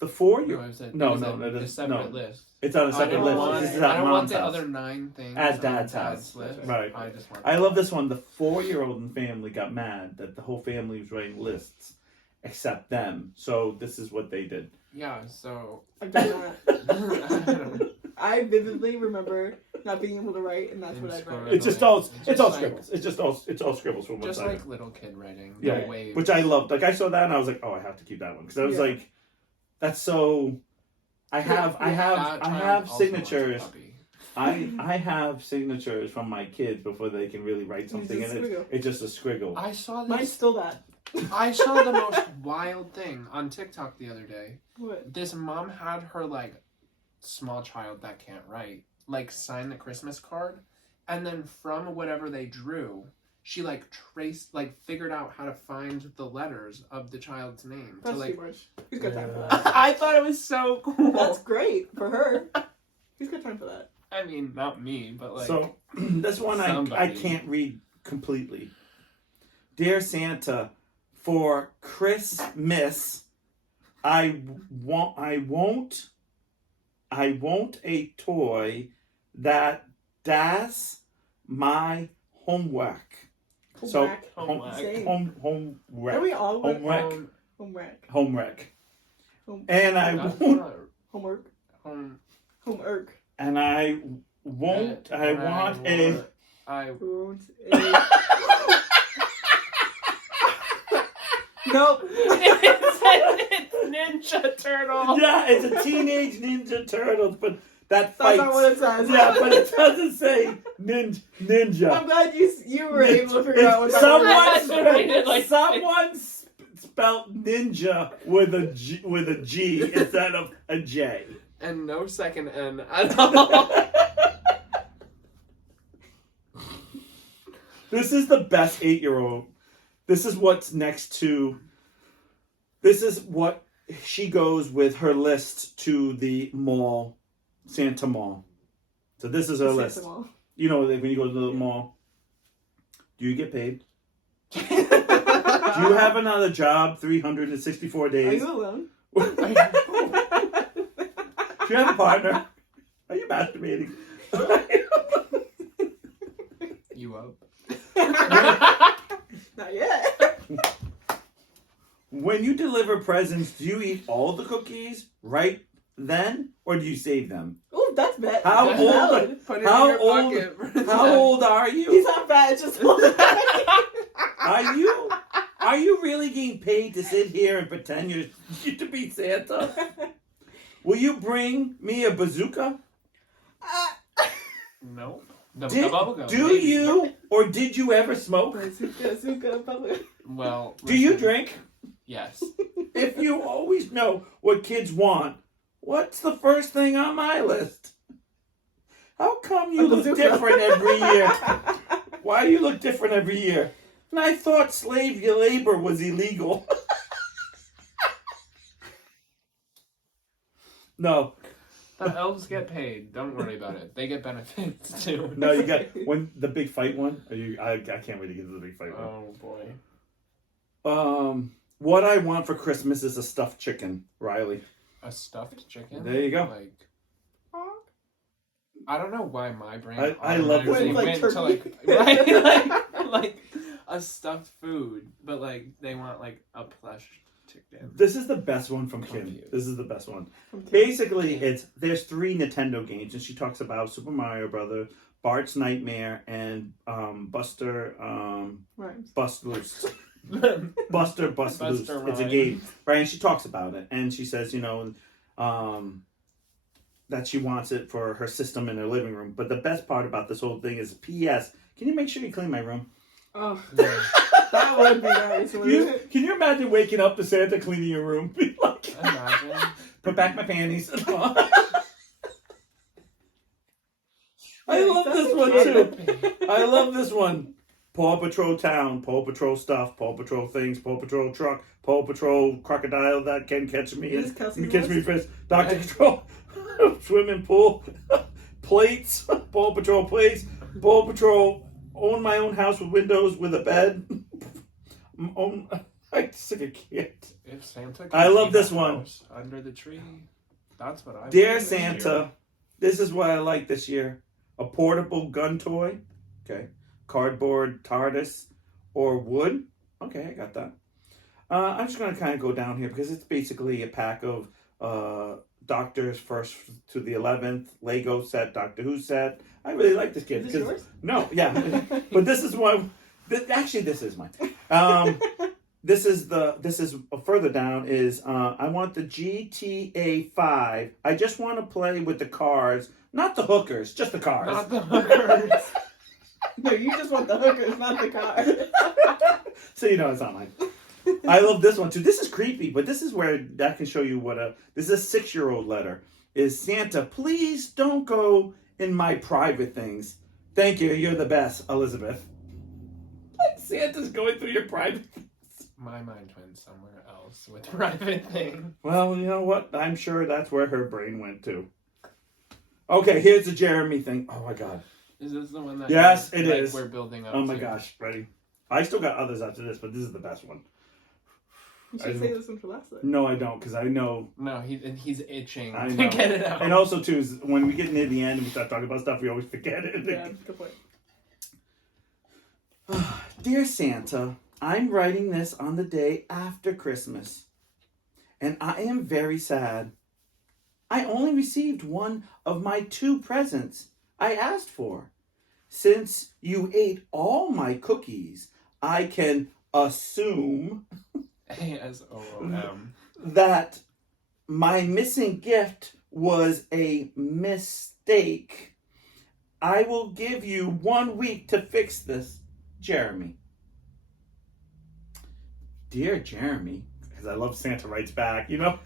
the 4 No, you it was a, No, it was no, a, no, a that's- separate no. list. it's on a I separate don't list. want, This is I at don't want mom's the house. other 9 things At on Dad's house. list. Right. I just want I love this one. The 4-year-old in the family got mad that the whole family was writing lists except them. So this is what they did. Yeah, so I've done that. don't- I vividly remember not being able to write, and that's And what I scribble. wrote. It's just all It's it's just all like- scribbles. It's all scribbles from one just side. like little kid writing. Yeah, No waves. Which I loved. Like I saw that and I was like, oh, I have to keep that one because I was Yeah. like, that's so. I have That child also wants a signatures. puppy. I have signatures from my kids before they can really write something, Use a and squiggle. it's just a squiggle. I saw Mine's this. still that. I saw the most wild thing on TikTok the other day. What? This mom had her like small child that can't write like sign the Christmas card, and then from whatever they drew, she like traced figured out how to find the letters of the child's name. That's to like. too much. Who's got time for Yeah. that? I thought it was so cool. That's great for her. Who's got time for that? I mean, not me, but like. So this one I somebody. can't read completely. Dear Santa, for Christmas, I won't a toy that's my homework. So Homework. Same. homework. Are we all Homework. Homework. Homework. Home- And I That's won't not Homework. home. Homework. and I won't I want a I Won't a... Nope. it's Ninja Turtle. yeah, it's a Teenage Ninja Turtles, but that That's fights. not what it says. Yeah, but it doesn't say ninja. I'm glad you were able to figure out what that Someone, was. Someone- like- someone spelled ninja with a G instead of a J. And no second N at all. This is the best 8-year-old. This is what's next to. This is what she goes with her list to the mall, Santa Mall. So this is her list. You know, like when you go to the mall, do you get paid? Do you have another job 364 Are days? you alone? Do you have a partner? Are you masturbating? You up? Not yet. When you deliver presents, do you eat all the cookies right then, or do you save them? Ooh, that's bad. How That's old- valid. Put it How in your old- pocket. for How that. old are you? He's not bad. It's just Are you really getting paid to sit here and pretend you're to be Santa? Will you bring me a bazooka? No. The Did, bubblegum. do maybe. you or did you ever smoke? Bazooka, bubble. Well. Do you listen, drink? Yes. If you always know what kids want, what's the first thing on my list? How come you A look bazooka. different every year? Why do you look different every year? And I thought slave labor was illegal. No, The elves get paid. Don't worry about it. They get benefits too. no, you got when the big fight one. I can't wait to get to the big fight one. Oh boy. What I want for Christmas is a stuffed chicken, Riley. A stuffed chicken. There you go. Like. I don't know why my brain. I love this automatically one. went Like to like turkey. right like a stuffed food, but like they want like a plush chicken. This is the best one from Kim. Confused. This is the best one. Okay. Basically, Yeah. there's 3 Nintendo games, and she talks about Super Mario Brothers, Bart's Nightmare, and Buster Rhymes. Bust Loose. Buster Bust Loose. Buster It's a Rhymes. game, right? And she talks about it, and she says, that she wants it for her system in her living room. But the best part about this whole thing is, P.S. Can you make sure you clean my room? Oh, Yeah. that would be nice. wouldn't it? Can you imagine waking up to Santa cleaning your room? Be like, Imagine. put back my panties. I Yeah, love that's this one okay. too. I love this one. Paw Patrol Town, Paw Patrol Stuff, Paw Patrol Things, Paw Patrol Truck, Paw Patrol Crocodile that can catch me, Is this Kelsey's catch me list? fish, Dr. Control, Swimming Pool, Plates, Paw Patrol Plates, Paw Patrol, Own My Own House with Windows with a bed. I sick a kid. If Santa. Could I love leave this a one. house under the tree. That's what I. Dear want this year. Santa, this is what I like this year. A portable gun toy. Okay. Cardboard TARDIS or wood. Okay, I got that. I'm just going to kind of go down here because it's basically a pack of Doctor's First to the 11th Lego set, Doctor Who set. I really like this kid. Is this 'cause- yours? No, yeah. But this is one. Actually, this is mine. This is further down is I want the GTA 5. I just want to play with the cars, not the hookers, just the cars. Not the hookers. No, you just want the hookers, not the car. So you know it's not mine. I love this one too. This is creepy, but this is where that can show you what this is a 6-year-old letter. Is Santa, please don't go in my private things. Thank you, you're the best, Elizabeth. Santa's going through your private. My mind went somewhere else with private thing. Well, you know what? I'm sure that's where her brain went to. Okay, here's the Jeremy thing. Oh my god. Is this the one that? Yes, it like, is. We're building up. Oh my to? gosh, ready? I still got others after this, but this is the best one. You should say this one for last time. No, I don't, because I know. No, he's itching I to know. get it out. And also, too, is when we get near the end and we start talking about stuff, we always forget it. Yeah, good point. Dear Santa, I'm writing this on the day after Christmas, and I am very sad. I only received one of my 2 presents I asked for. Since you ate all my cookies, I can assume ASOOM. that my missing gift was a mistake. I will give you 1 week to fix this, Jeremy. Dear Jeremy, because I love Santa writes back. You know,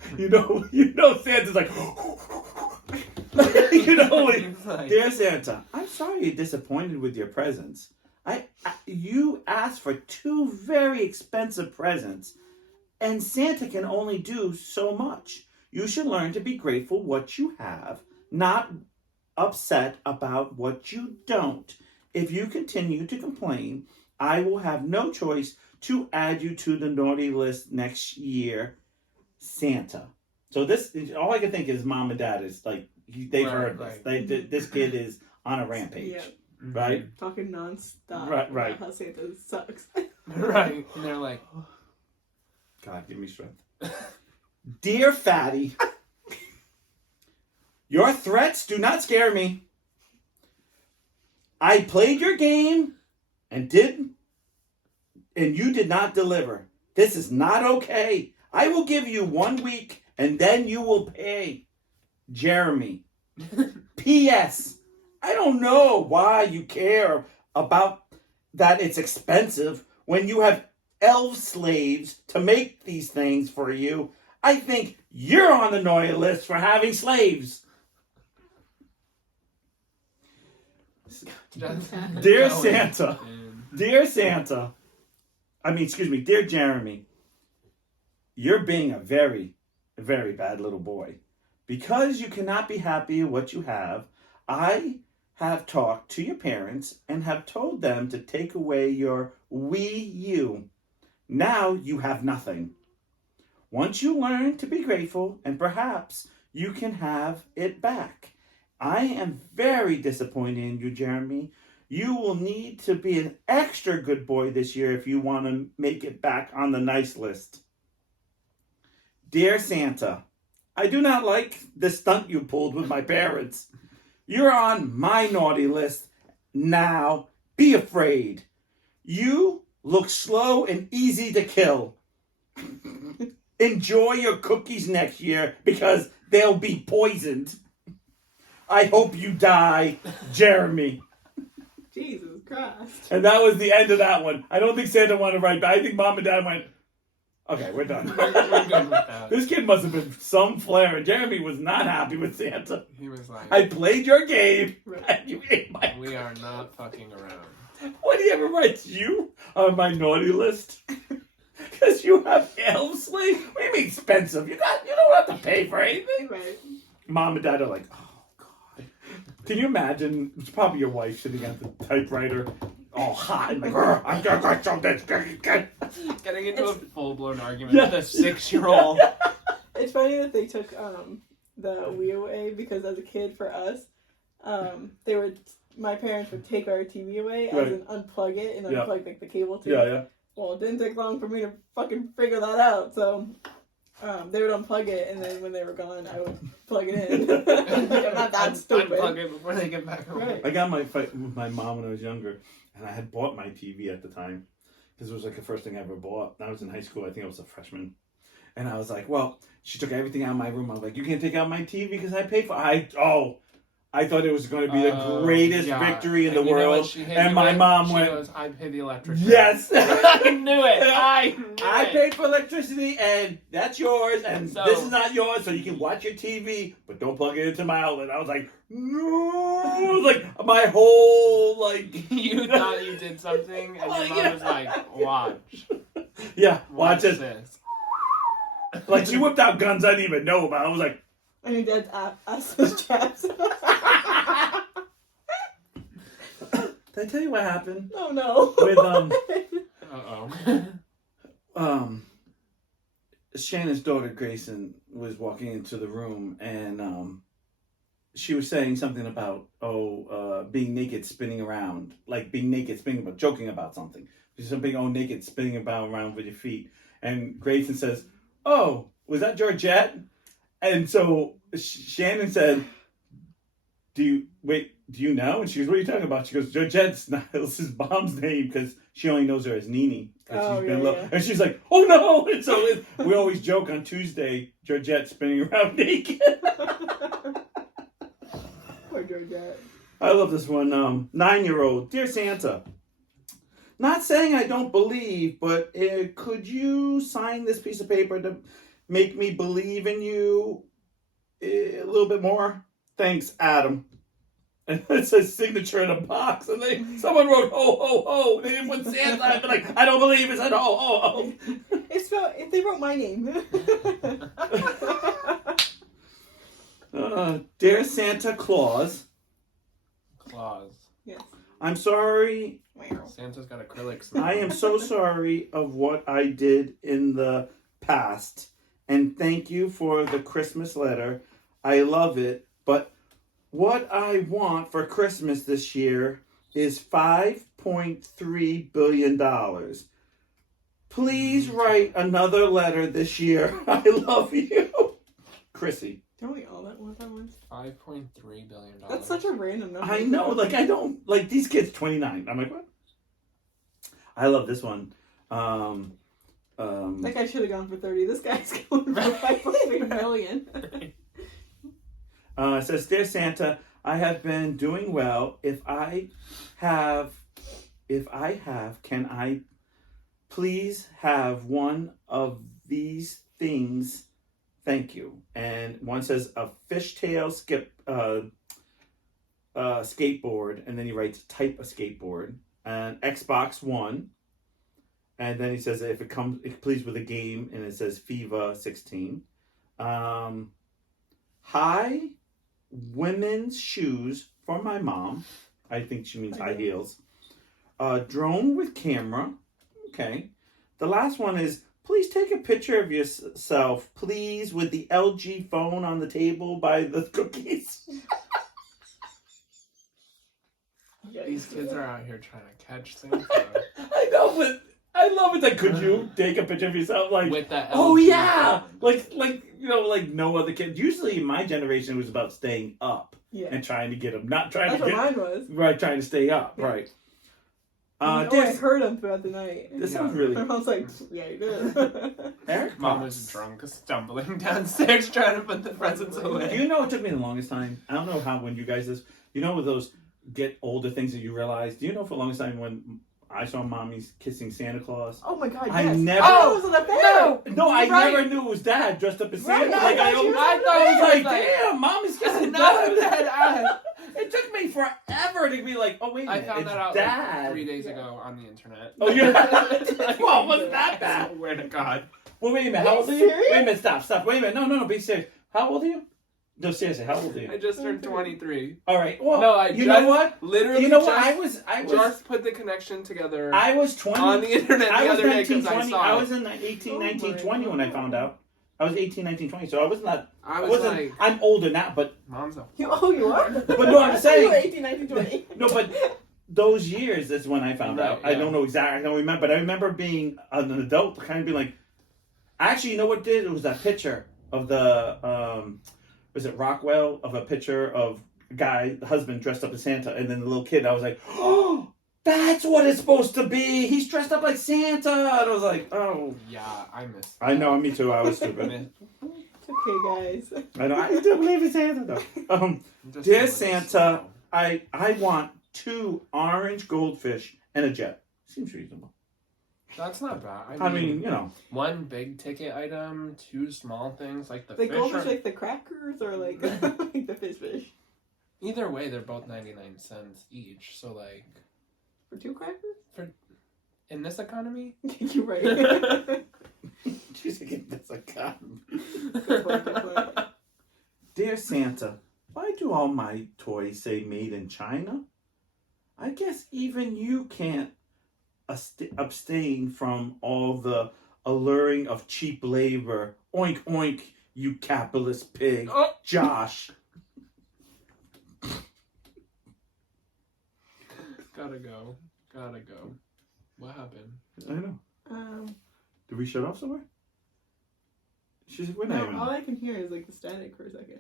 Santa's like, It's like, Dear Santa, I'm sorry you're disappointed with your presents. You asked for 2 very expensive presents, and Santa can only do so much. You should learn to be grateful what you have, not upset about what you don't. If you continue to complain, I will have no choice to add you to the naughty list next year, Santa. So this, all I can think is mom and dad is like, they've Right, heard this. right. This kid is on a rampage. Yeah. right? Talking nonstop Right. about how Santa sucks. Right. And they're like, God, give me strength. Dear Fatty, your threats do not scare me. I played your game and you did not deliver. This is not okay. I will give you 1 week and then you will pay. Jeremy. P.S. I don't know why you care about that it's expensive when you have elf slaves to make these things for you. I think you're on the naughty list for having slaves. Dear Going Santa. in. Dear Santa. Dear Jeremy. You're being a very, very bad little boy. Because you cannot be happy with what you have, I have talked to your parents and have told them to take away your Wii U. Now you have nothing. Once you learn to be grateful, and perhaps you can have it back. I am very disappointed in you, Jeremy. You will need to be an extra good boy this year if you want to make it back on the nice list. Dear Santa, I do not like the stunt you pulled with my parents. You're on my naughty list. Now, be afraid. You look slow and easy to kill. Enjoy your cookies next year because they'll be poisoned. I hope you die, Jeremy. Jesus Christ. And that was the end of that one. I don't think Santa wanted to write back. I think Mom and Dad went, okay, we're done. We're good with that. This kid must have been some flair, and Jeremy was not happy with Santa. He was like, I played your game, Right. and you ate my... we are not fucking around. What, do you ever write you on my naughty list? Because you have elf slaves? What do you mean expensive? You don't have to pay for anything. Right. Mom and Dad are like, oh, God. Can you imagine? It's probably your wife sitting at the typewriter, all hot, and like, I'm going to show this. Getting into a It's- full-blown argument Yeah. with a 6-year-old. It's funny that they took the Wii away because as a kid for us, my parents would take our TV away Right. as in unplug it and Yeah. unplug like the cable too. Yeah. Well, it didn't take long for me to fucking figure that out. So they would unplug it, and then when they were gone, I would plug it in. I'm not that stupid. Unplug it before they get back home. Right. I got my fight with my mom when I was younger, and I had bought my TV at the time because it was like the first thing I ever bought. I was in high school. I think I was a freshman. And I was like, well, she took everything out of my room. I was like, you can't take out my TV because I paid for it. I thought it was going to be the greatest victory in the And you know what world. she hit And me my with? mom She went, goes, I pay the electricity. yes. I knew it. I knew I it. paid for electricity, and that's yours, and So- this is not yours, so you can watch your TV, but don't plug it into my outlet. I was like, no. It was like my whole, like... You thought you did something, and your mom was like, watch. Yeah, watch this. this. Like, she whipped out guns I didn't even know about. I was like, And your dad's ass chaps. did I tell you what happened? Oh no. With, Uh-oh. Shannon's daughter, Grayson, was walking into the room, and, she was saying something about, being naked, spinning around. Like, being naked, spinning about, joking about something. She's something, naked, spinning about around with your feet. And Grayson says, oh, was that Georgette? And so Shannon said, do you know? And she goes, what are you talking about? She goes, Georgette's not his mom's name because she only knows her as Nene. Oh, She's been yeah, low. yeah. And she's like, oh no! And so we always joke on Tuesday, Georgette spinning around naked. Poor Georgette. I love this one. 9-year-old. Dear Santa, not saying I don't believe, but could you sign this piece of paper to make me believe in you a little bit more? Thanks, Adam. And it says signature in a box, and someone wrote ho ho ho. They didn't put Santa. I'd be like, I don't believe it said ho ho ho. It's spelled, if they wrote my name. Dear Santa Claus, Claus. Yes. I'm sorry. Santa's got acrylic smell. I am so sorry of what I did in the past, and thank you for the Christmas letter. I love it, but what I want for Christmas this year is $5.3 billion. Please write another letter this year. I love you. Chrissy. Don't we all that one time once? $5.3 billion. That's such a random number. I know, like I don't like these kids 29. I'm like, what? I love this one. That guy should have gone for 30. This guy's going for 5.3 million. It says, Dear Santa, I have been doing well. If I have, can I please have one of these things? Thank you. And one says a fishtail skateboard, and then he writes type a skateboard, and Xbox One, and then he says if it please with a game, and it says FIFA 16. High women's shoes for my mom. I think she means high heels. Drone with camera. Okay. The last one is, please take a picture of yourself, please, with the LG phone on the table by the cookies. These kids are out here trying to catch things. I know, but I love it. Like, could you take a picture of yourself, like, with that? oh yeah, like no other kid. Usually in my generation, it was about staying up and trying to get them, not trying That's to get. what mine was. Right, trying to stay up. Yeah. Right. I heard him throughout the night. This sounds really. My mom's like, yeah, you did. Eric Mom was drunk, stumbling downstairs trying to put the presents away. Do you know it took me the longest time? I don't know how when you guys with those get older things that you realize. Do you know for the longest time when I saw mommy's kissing Santa Claus? Oh my God! Yes. I never. Oh, it was a bear. No, I Right. never knew it was Dad dressed up as Right, Santa. I Like thought you were I like, was like, like, damn, mommy's kissing No, Dad. Dad. It took me forever to be like, oh wait a I minute, found it's that out Dad. like 3 days ago on the internet. Oh, yeah. Like, Well, wasn't that I bad? swear to God. Well, wait a minute. How old are you? serious? Wait a minute. Stop. Wait a minute. No. Be serious. How old are you? No, seriously. How old are I you? just turned 23. All right. Well, No, I you just, know what? Literally, You know just, what? I was just put the connection together I was 20 on the internet the I was other day because 19, I 20. saw I it. was in 18, Oh 19, my 20 when I God. found out. I was 18, 19, 20. So I was not. I I was wasn't. like, I'm older now, but Mom's a You are? But no, I'm saying- You were 18, 19, 20. no, but those years is when I found Right, out. I yeah. don't know exactly. I don't remember. But I remember being an adult, kind of being like. Actually, you know what did? It was that picture of the was it Rockwell, of a picture of a guy, the husband dressed up as Santa, and then the little kid. I was like, oh, that's what it's supposed to be. He's dressed up like Santa, and I was like, oh. Yeah, I missed. I know, me too. I was I stupid. missed- It's okay, guys. I know. I still believe in Santa though. just Dear a little Santa, slow. I want 2 orange goldfish and a jet. Seems reasonable. That's not bad. I mean, you know. one big ticket item, 2 small things like the The fish. goldfish, Are, like the crackers, or like like the fish either way, they're both 99 cents each. So like, for 2 crackers. in this economy, You're right. She's like, that's a gun. Good. Dear Santa, why do all my toys say made in China? I guess even you can't abstain from all the alluring of cheap labor. Oink, oink, you capitalist pig. Oh. Josh. Gotta go. What happened? I know. Did we shut off somewhere? She's like, we're not even. All I can hear is like the static for a second.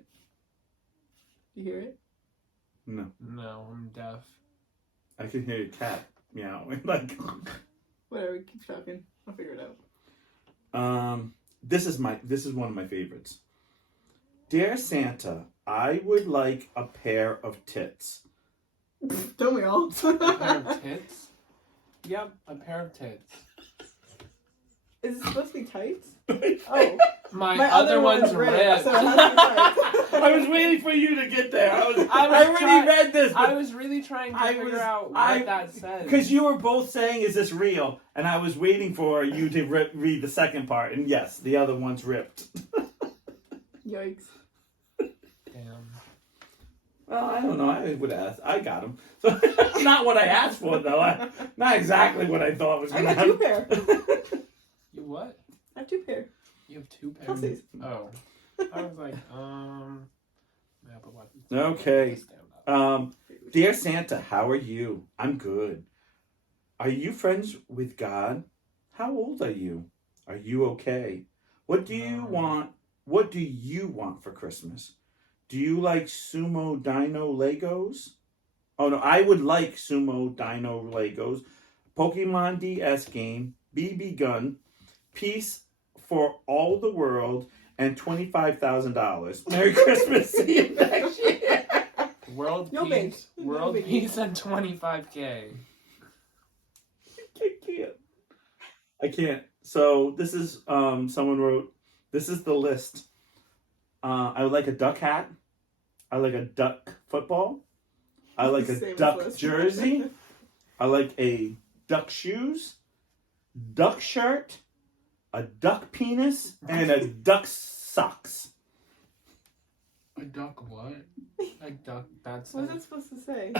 Do you hear it? No. No, I'm deaf. I can hear your cat meowing. Like, Whatever, keep talking. I'll figure it out. this is one of my favorites. Dear Santa, I would like a pair of tits. Don't we all? A pair of tits? Yep, a pair of tits. Is it supposed to be tights? Oh, My my other one's red. red. So it has to be tights. I was waiting for you to get there. I was already trying- read this. I was really trying to I figure was- out what I- that said. Because you were both saying, is this real? And I was waiting for you to read the second part. And yes, the other one's ripped. Yikes. Damn. Well, I don't know. I would ask. I got them. So, not what I asked for, though. Not exactly what I thought was I going to got 2 happen. pair. You what? I have 2 pair. You have 2 pairs? Kelsey's. Oh. I was like, Yeah, but what? Okay. Stand up. Dear Santa, how are you? I'm good. Are you friends with God? How old are you? Are you okay? What do you want? What do you want for Christmas? Do you like Sumo Dino Legos? Oh no, I would like Sumo Dino Legos, Pokemon DS game, BB gun, Peace for all the world, and $25,000. Merry Christmas! See you next year. World No peace. big. World No biggie. peace and 25K. I can't. So this is someone wrote. This is the list. I would like a duck hat. I like a duck football. I like a Same duck list. jersey. I like a duck shoes, duck shirt, a duck penis, and a duck socks. A duck what? A duck. That's What was it supposed to say?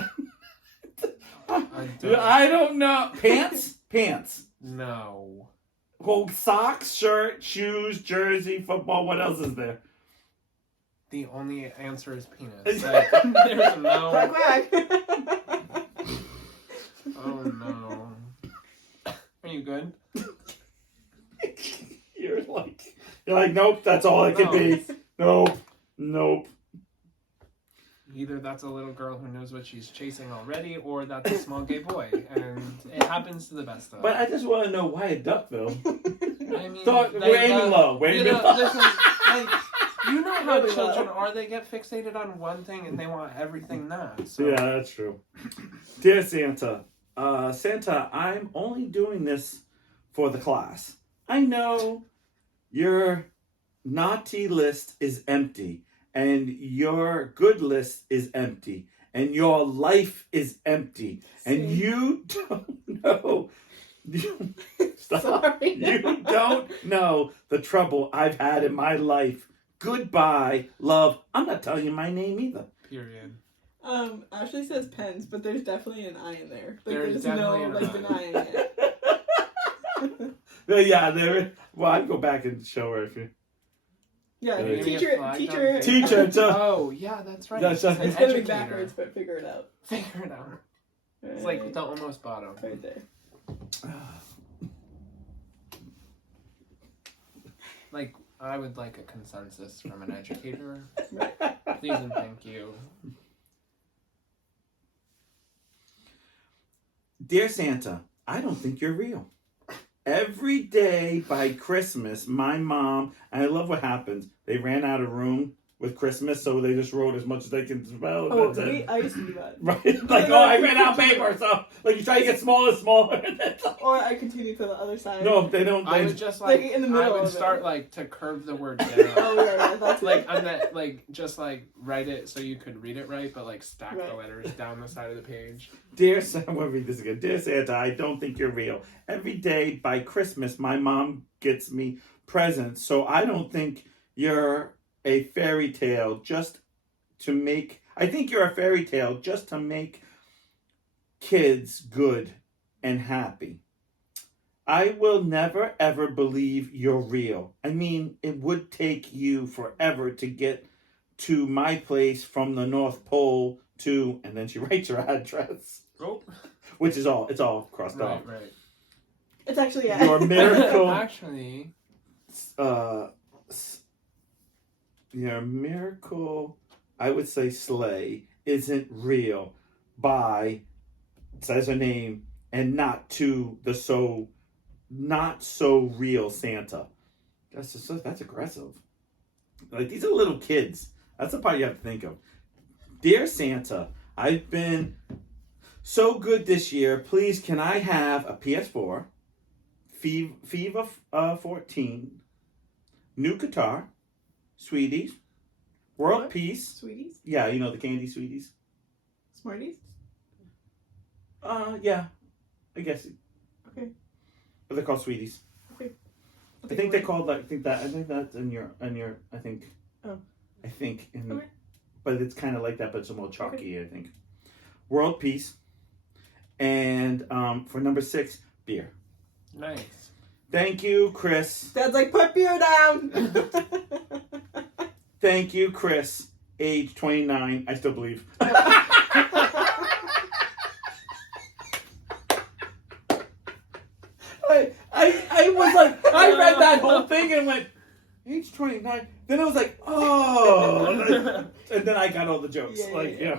a duck. I don't know. Pants? Pants. No. Well, socks, shirt, shoes, jersey, football. What else is there? The only answer is penis. Like, there's no. Quack quack. Oh no. Are you good? You're like, nope, that's all it could be. Nope, nope. Either that's a little girl who knows what she's chasing already, or that's a small gay boy, and it happens to the best of us. But I just want to know why a duck, though. I mean, We're aiming low. We're aiming low. Listen, like, you know how Really children low. are. They get fixated on one thing and they want everything that. So. Yeah, that's true. Dear Santa, Santa, I'm only doing this for the class. I know your naughty list is empty, and your good list is empty, and your life is empty, and Same. you don't know. Stop. Sorry. You don't know the trouble I've had in my life. Goodbye, love. I'm not telling you my name either. Period. Ashley says pens, but there's definitely an I in there. Like, There's there's no definitely an like I. denying it. Yeah, there. Well, I'd go back and show her if you. Yeah, Maybe a teacher. Teacher, Oh, yeah, that's right. That's She's right. an It's gonna be educator. backwards, but figure it out. Figure it out. It's like the almost bottom. right there. Like, I would like a consensus from an educator. Please and thank you. Dear Santa, I don't think you're real. Every day by Christmas, my mom, and I love what happens. They ran out of room with Christmas, so they just wrote as much as they can spell. Oh, That's it. I used to do that. Right? Like, oh, I ran out of paper, so like you try to get smaller and smaller. Or I continue to the other side. No, they don't. I They, would just Like, like, in the I middle would of start it. like to curve the word down. Oh yeah, that's Like I'm not like just like write it so you could read it right, but like stack the Right. letters down the side of the page. Dear Santa, I'm gonna read this again. Dear Santa, I don't think you're real. Every day by Christmas, my mom gets me presents, so I don't think you're a fairy tale just to make. I think you're a fairy tale just to make kids good and happy. I will never ever believe you're real. I mean, it would take you forever to get to my place from the North Pole to, and then she writes her address. Oh, Which is all, it's all crossed off. right. It's actually yeah. Your miracle, Actually, your miracle, I would say sleigh, isn't real by, says her name, and not to the not so real Santa. That's aggressive. Like, these are little kids. That's the part you have to think of. Dear Santa, I've been so good this year. Please, can I have a PS4, FIFA 14, new guitar, Sweeties, World What? Peace. Sweeties, Yeah, you know the candy Sweeties. Smarties. Yeah, I guess. Okay. But they're called Sweeties. Okay. I think they're called like. I think that's in your. I think. Oh. I think. Okay. But it's kind of like that, but it's a more chalky. I think. World Peace. And for number 6, beer. nice. Thank you, Chris. Dad's like, put beer down. Thank you, Chris. age 29. I still believe. I was like, I read that whole thing and went, age 29. Then I was like, oh. And then I got all the jokes. Yeah.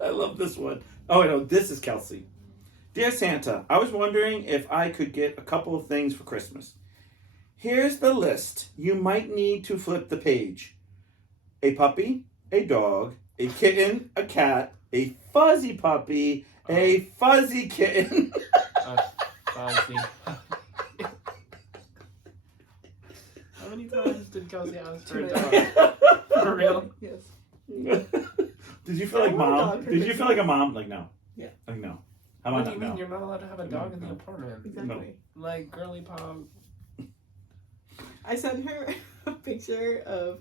I love this one. Oh, no, this is Kelsey. Dear Santa, I was wondering if I could get a couple of things for Christmas. Here's the list. You might need to flip the page. A puppy, a dog, a kitten, a cat, a fuzzy puppy, a fuzzy kitten. Fuzzy. How many times did Kelsey ask for a dog? For real? Yes. Did you feel like I want a mom? dog for Did you feel like a mom? Like, no. Yeah. Like, no. How What about do you not mean no? you're not allowed to have a dog in the No. apartment? Exactly. Like girly pop. I sent her a picture of.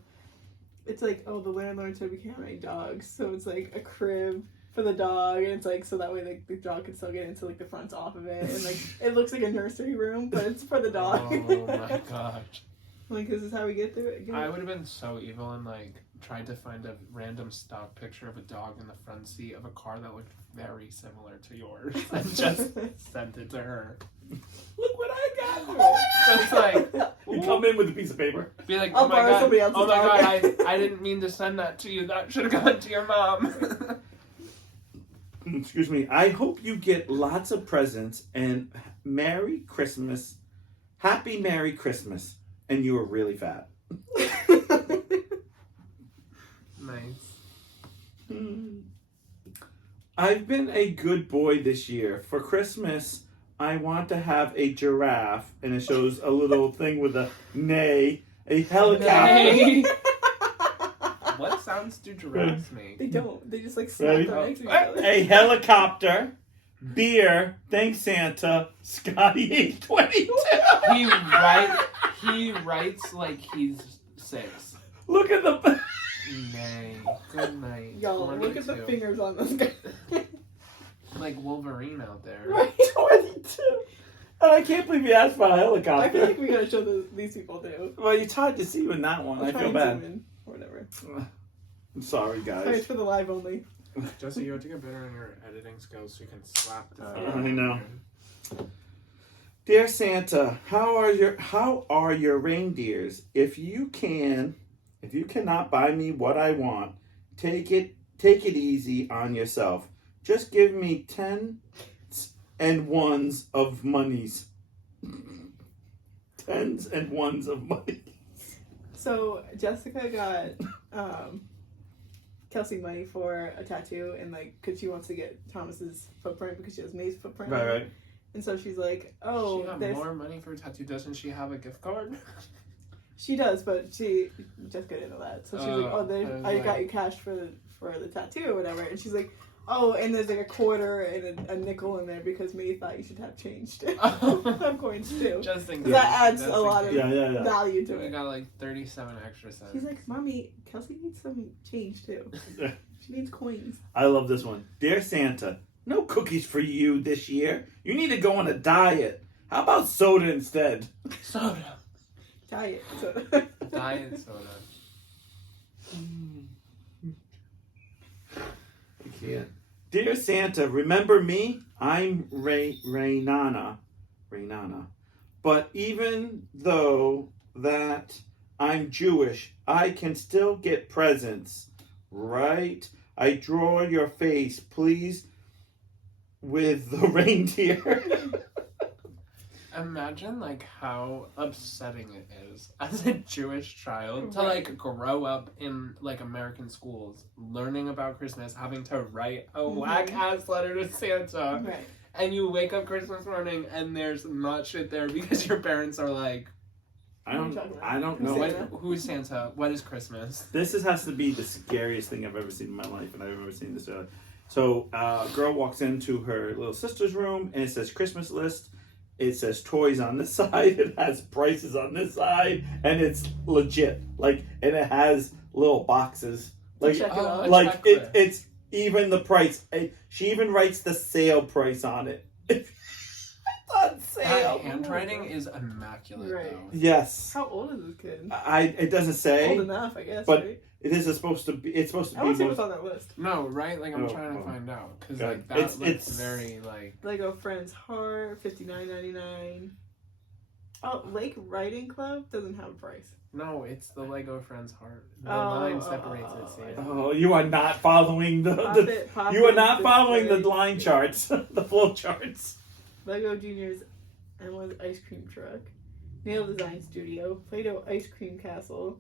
It's like, oh, the landlord said we can't rent dogs, so it's like a crib for the dog, and it's like so that way like the dog can still get into like the fronts off of it, and like it looks like a nursery room, but it's for the dog. Oh my gosh. Like, this is how we get through it. I would have been so evil and like tried to find a random stock picture of a dog in the front seat of a car that looked very similar to yours and just sent it to her. Look what I got! Just like You come in with a piece of paper. be like, I'll oh my borrow god, somebody else's oh my dog. god, I didn't mean to send that to you. That should have gone to your mom. Excuse me. I hope you get lots of presents and Merry Christmas. Happy Merry Christmas. And you were really fat. Nice. I've been a good boy this year. For Christmas, I want to have a giraffe, and it shows a little thing with a neigh, a helicopter. Neigh. What sounds do giraffes make? They don't. They just like snap Ready? them next to each other. A helicopter, beer, thanks Santa, Scotty 822. He writes like he's 6. Look at the. Nay. Good night. Y'all, look at the 22. fingers on this guy. Like Wolverine out there. Right? 22. And I can't believe you asked for a I feel helicopter. like we gotta show these people too. Well, it's hard to see you in that one. I'll I try feel and bad. zoom in, or whatever. I'm sorry, Sorry, guys. it's for the live only. Jesse, you have to get better in your editing skills so you can slap the I phone. know. Dear Santa, how are your reindeers? If you cannot buy me what I want, take it easy on yourself. Just give me 10s and 1s of monies. 10s and 1s of money. So Jessica got Kelsey money for a tattoo, and like, cause she wants to get Thomas's footprint because she has May's footprint. Right. And so she's like, She "Oh, got there's." more money for a tattoo. Doesn't she have a gift card? She does, but Jessica didn't know that. So she's like, "Oh, I I was got like- you cash for the tattoo or whatever." And she's like, "Oh, and there's like a quarter and a nickel in there because May thought you should have change too. have coins too." Just in That adds just a in lot of case. Yeah. value to We it. got like 37 extra cents. She's like, "Mommy, Kelsey needs some change too. She needs coins." I love this one. Dear Santa, no cookies for you this year. You need to go on a diet. How about soda instead? soda. Diet. So Diet soda. I can't. Dear Santa, remember me? I'm Raynana. But even though that I'm Jewish, I can still get presents, right? I draw your face, please, with the reindeer. Imagine like how upsetting it is as a Jewish child to Right. like grow up in like American schools, learning about Christmas, having to write a whack ass letter to Santa, right. and you wake up Christmas morning and there's not shit there because your parents are like, I don't Who's know. Santa? who's Santa? What is Christmas? This has to be the scariest thing I've ever seen in my life, and I've ever seen this. So, a girl walks into her little sister's room, and it says Christmas list. It says toys on this side. It has prices on this side, and it's legit. Like, and it has little boxes. Like, Check it out. like checklist. it's even the price. She even writes the sale price on it. I on sale. That handwriting is immaculate, Right. though. Yes. How old is this kid? It doesn't say. Old enough, I guess. but- right? It is supposed to be. It's supposed to I be. want to see most- what's on that list. No, right? Like, I'm Oh, trying to oh. find out. Because, God. like, that It's- looks it's- very, like... Lego Friends Heart, $59.99. Oh, Lake Riding Club doesn't have a price. No, it's the Lego Friends heart. The Oh, line separates it, see? Oh, you are not following the. Pop the it, pop you are it, not following the display. line charts, the flow charts. Lego Junior's Emma's Ice Cream Truck. Nail Design Studio. Play-Doh Ice Cream Castle.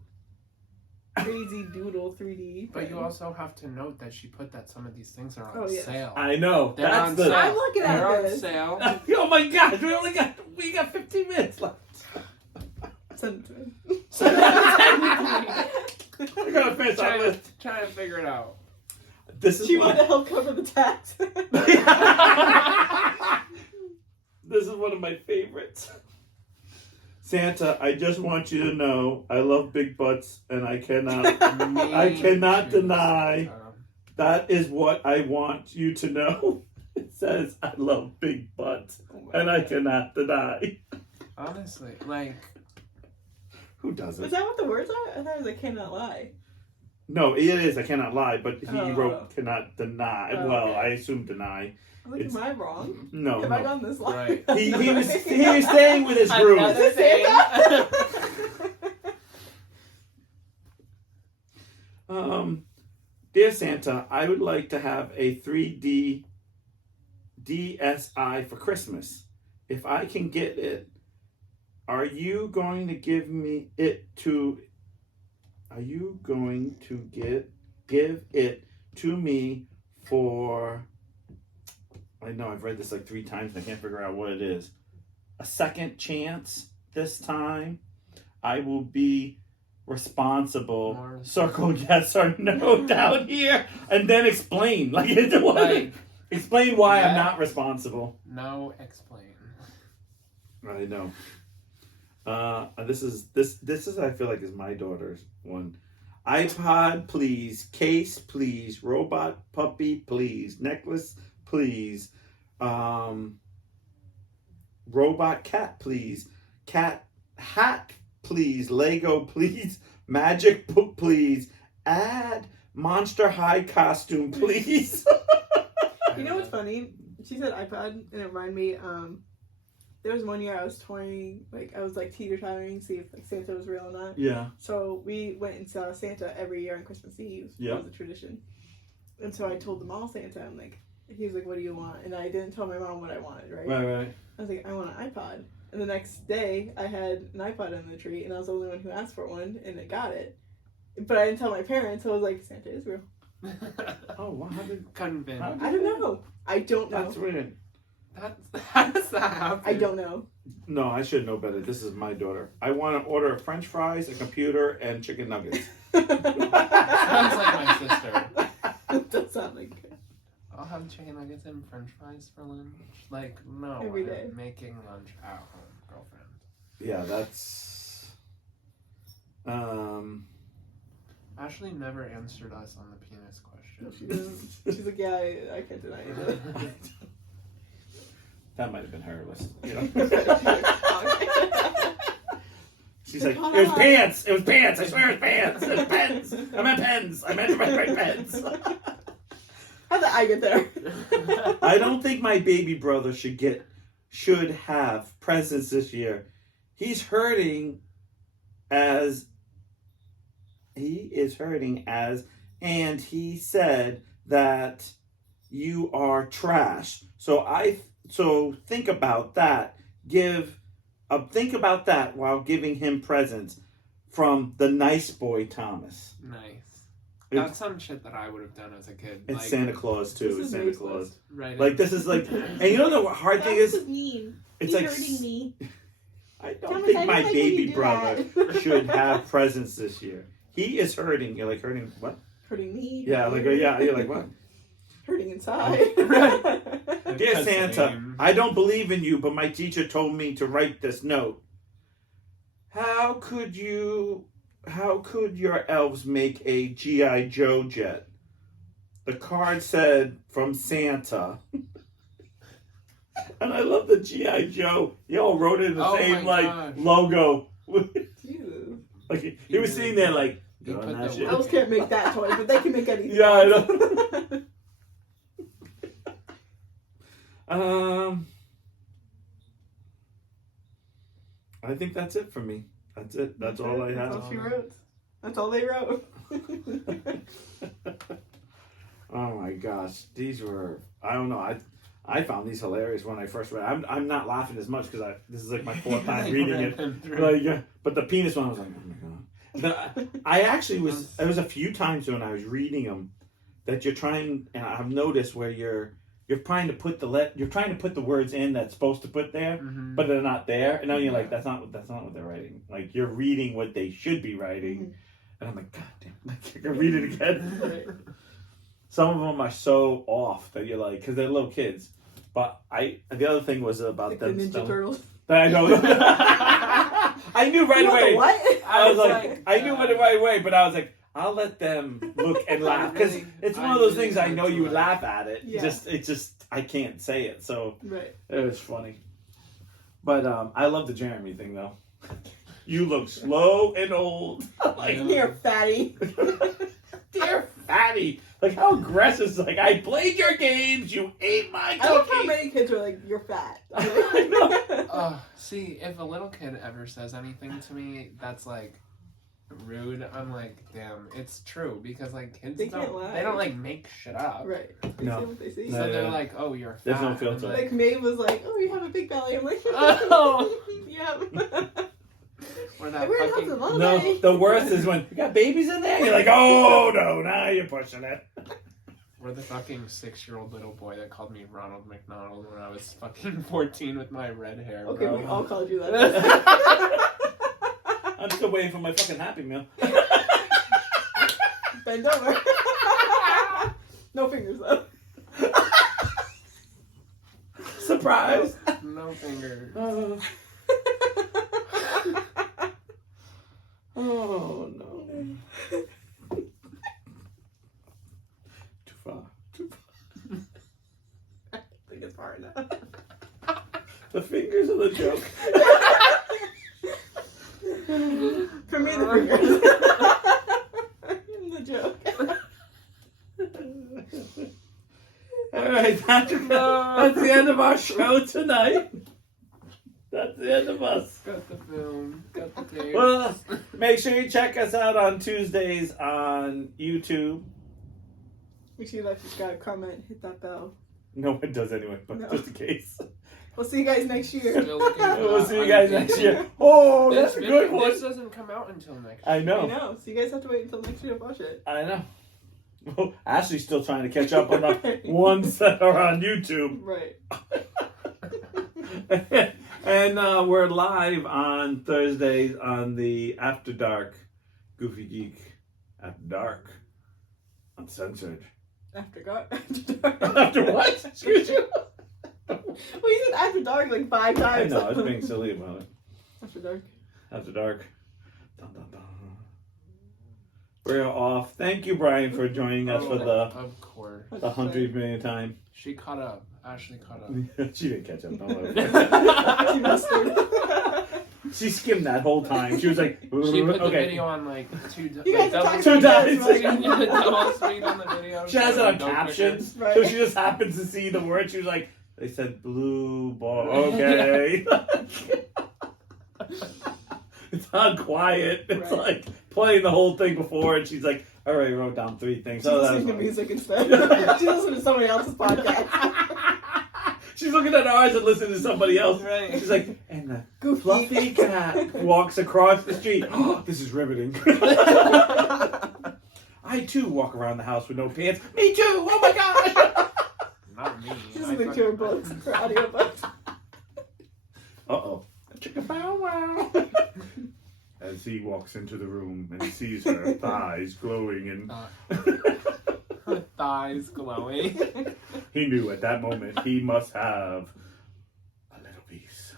Crazy Doodle 3D. But you also have to note that she put that some of these things are on Oh, yes. sale. I know. They're That's on the. sale. I'm looking at They're on this. sale. Oh my gosh, we got 15 minutes left. Send it to me. We're gonna finish our list. Trying to figure it out. This is She one. wanted to help cover the tax. This is one of my favorites. Santa, I just want you to know I love big butts, and I cannot. I cannot deny. That is what I want you to know. It says I love big butts, and I cannot deny. Honestly, like, Who doesn't? Is that what the words are? I thought it was I cannot lie. No, it is. I cannot lie, but he Oh. wrote cannot deny. Oh, well, okay. I assume deny. I was like, It's- am I wrong? No, Have I no. gone this line? Right. He was staying with his groove. Another Is it Santa? Dear Santa, I would like to have a 3D DSi for Christmas. If I can get it, are you going to give me it to? Are you going to give it to me for? I know I've read this like 3 times and I can't figure out what it is. A second chance this time. I will be responsible. More- Circle yes or no down here, and then explain. Like, Like, explain why I'm Yeah. not responsible. no explain. I know. This is I feel like is my daughter's one. iPod, please. Case, please. Robot puppy, please. Necklace, please. Robot cat, please. Cat hat, please. Lego, please. Magic book, please. Add Monster High costume, please. You know what's funny? She said iPod, and it reminded me. There was one year I was touring, like I was like teeter-tottering to see if like Santa was real or not. Yeah. So we went and saw Santa every year on Christmas Eve. Yeah. It was a tradition. And so I told the mall Santa, I'm like, he was like, what do you want? And I didn't tell my mom what I wanted, right? Right. I was like, I want an iPod. And the next day, I had an iPod in the tree, and I was the only one who asked for one, and I got it. But I didn't tell my parents, so I was like, Santa is real. Oh, wow. How did, Convinced. How- I don't know. I don't know. that's weird. How does that happen? I don't know. No, I should know better. This is my daughter. I want to order French fries, a computer, and chicken nuggets. Sounds like my sister. It does sound like I'll have chicken nuggets and french fries for lunch. Like, no, Every day. I'm making lunch at home, girlfriend. Yeah, that's. Ashley never answered us on the penis question. she doesn't. She's like, yeah, I can't deny it. That might have been her list. You know? She's She's like, it was pants. It was pants. I swear it was pants. It was pens. I meant pens. I meant to write pens. How did I get there? I don't think my baby brother should have presents this year. He's hurting as and he said that you are trash. So think about that. Think about that while giving him presents from the nice boy Thomas. Nice. That's some shit that I would have done as a kid. It's like, Santa Claus too. This It's is Santa May's Claus. list. Right. Like this is like, and you know the hard thing is, mean. it's You're like hurting me. I don't Thomas, think I don't my like when baby you do brother that. should have presents this year. He is hurting. You're like hurting what? Hurting me. Yeah, like yeah. You're like what? Hurting inside. Right. Dear Because Santa, same. I don't believe in you, but my teacher told me to write this note. How could your elves make a G.I. Joe jet? The card said, from Santa. And I love the G.I. Joe. He all wrote it in the Oh same my like gosh. logo. Jesus. Like he was sitting there like, He "Done put that the shit." Elves can't make that toy, but they can make anything. Yeah, I else. I think that's it for me. That's it. That's all I That's have. all she wrote. That's all they wrote. Oh my gosh, these were. I don't know. I found these hilarious when I first read. I'm not laughing as much because this is like my fourth time reading it. Like, but the penis one, I was like, oh my god. I actually was. There was a few times when I was reading them that you're trying, and I've noticed where you're trying to put you're trying to put the words in that's supposed to put there, Mm-hmm. but they're not there, and now you're like, that's not what they're writing. Like you're reading what they should be writing, and I'm like, god damn, like, I can read it again. Right. Some of them are so off that you're like, because they're little kids. But the other thing was about Like them the Ninja Turtles. that I know. I knew right You know away. the what? I was like, I knew it right away, but I was like, I'll let them look and laugh because it's one of those things. I know you would laugh at it. Yeah. I can't say it, so Right. it was funny. But I love the Jeremy thing though. You look slow and old. Like, Here, fatty. dear fatty. Like how aggressive. It's like I played your games. You ate my cookies. I love how many kids are like, you're fat. I know. See, if a little kid ever says anything to me that's like rude, I'm like, damn, it's true because like kids They can't lie. they don't like make shit up. Right. They No. see what they see. No. So Yeah. they're like, oh, you're fat. There's no And filter. I'm Like Maeve was like, oh, you have a big belly. I'm like, Oh. yep. or that We're in fucking house all No, day. the worst is when you got babies in there. You're like, oh no, now you're pushing it. or the fucking 6-year-old little boy that called me Ronald McDonald when I was fucking 14 with my red hair. Okay, bro. we all called you that. I'm still waiting for my fucking Happy Meal. Bend over. No fingers though. Surprise. No fingers. Oh, oh no. Too far. Too far. I think it's far enough. The fingers are the joke. For me, the fingers. The joke. All right, that's the end of our show tonight. That's the end of us. Got the film. Got the tape. Well, make sure you check us out on Tuesdays on YouTube. Make sure you like, subscribe, comment, hit that bell. No one does anyway, but No. just in case. We'll see you guys next year. Still looking for We'll that see you guys on next YouTube. year. Oh, that's a good one. This doesn't come out until next year. I I know. know. So you guys have to wait until next year to watch it. I know. Well, Ashley's still trying to catch up on the ones that are on YouTube. Right. And we're live on Thursdays on the After Dark Goofy Geek After Dark Uncensored. After dark. After dark. After what? Excuse you? Well, you said after dark like 5 I times. know, I was being silly about it. After dark. After Dark. Dun, dun, dun. We're off. Thank you, Brian, for joining us for Of course. the 100 millionth time. She caught up. Ashley caught up. She didn't catch up. Don't worry. You mustard. She skimmed that whole time. She was like, She put the okay. video on like You guys are double, talking Two times. double speed on the video. She has it on Go quicker. captions, Right. so she just happens to see the word. She was like, they said blue ball. Okay. It's on quiet. It's Right. like playing the whole thing before, and she's like, all right, wrote down 3 things. She's Oh, that was listening to fun. music instead. She's listening to somebody else's podcast. She's looking at ours and listening to somebody else. Right. She's like, and the Goofy. fluffy cat walks across the street. Oh, this is riveting. I too walk around the house with no pants. Me too. Oh my gosh. Not me. She's listening to her books, her audiobooks. Uh-oh. Chicka bow wow. As he walks into the room and sees her thighs glowing, and Her thighs glowing. he knew at that moment he must have a little piece.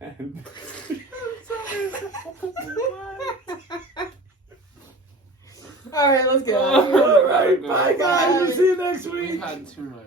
And All right, let's get out of here. All right, bye guys. We'll see you next We've week. had too much.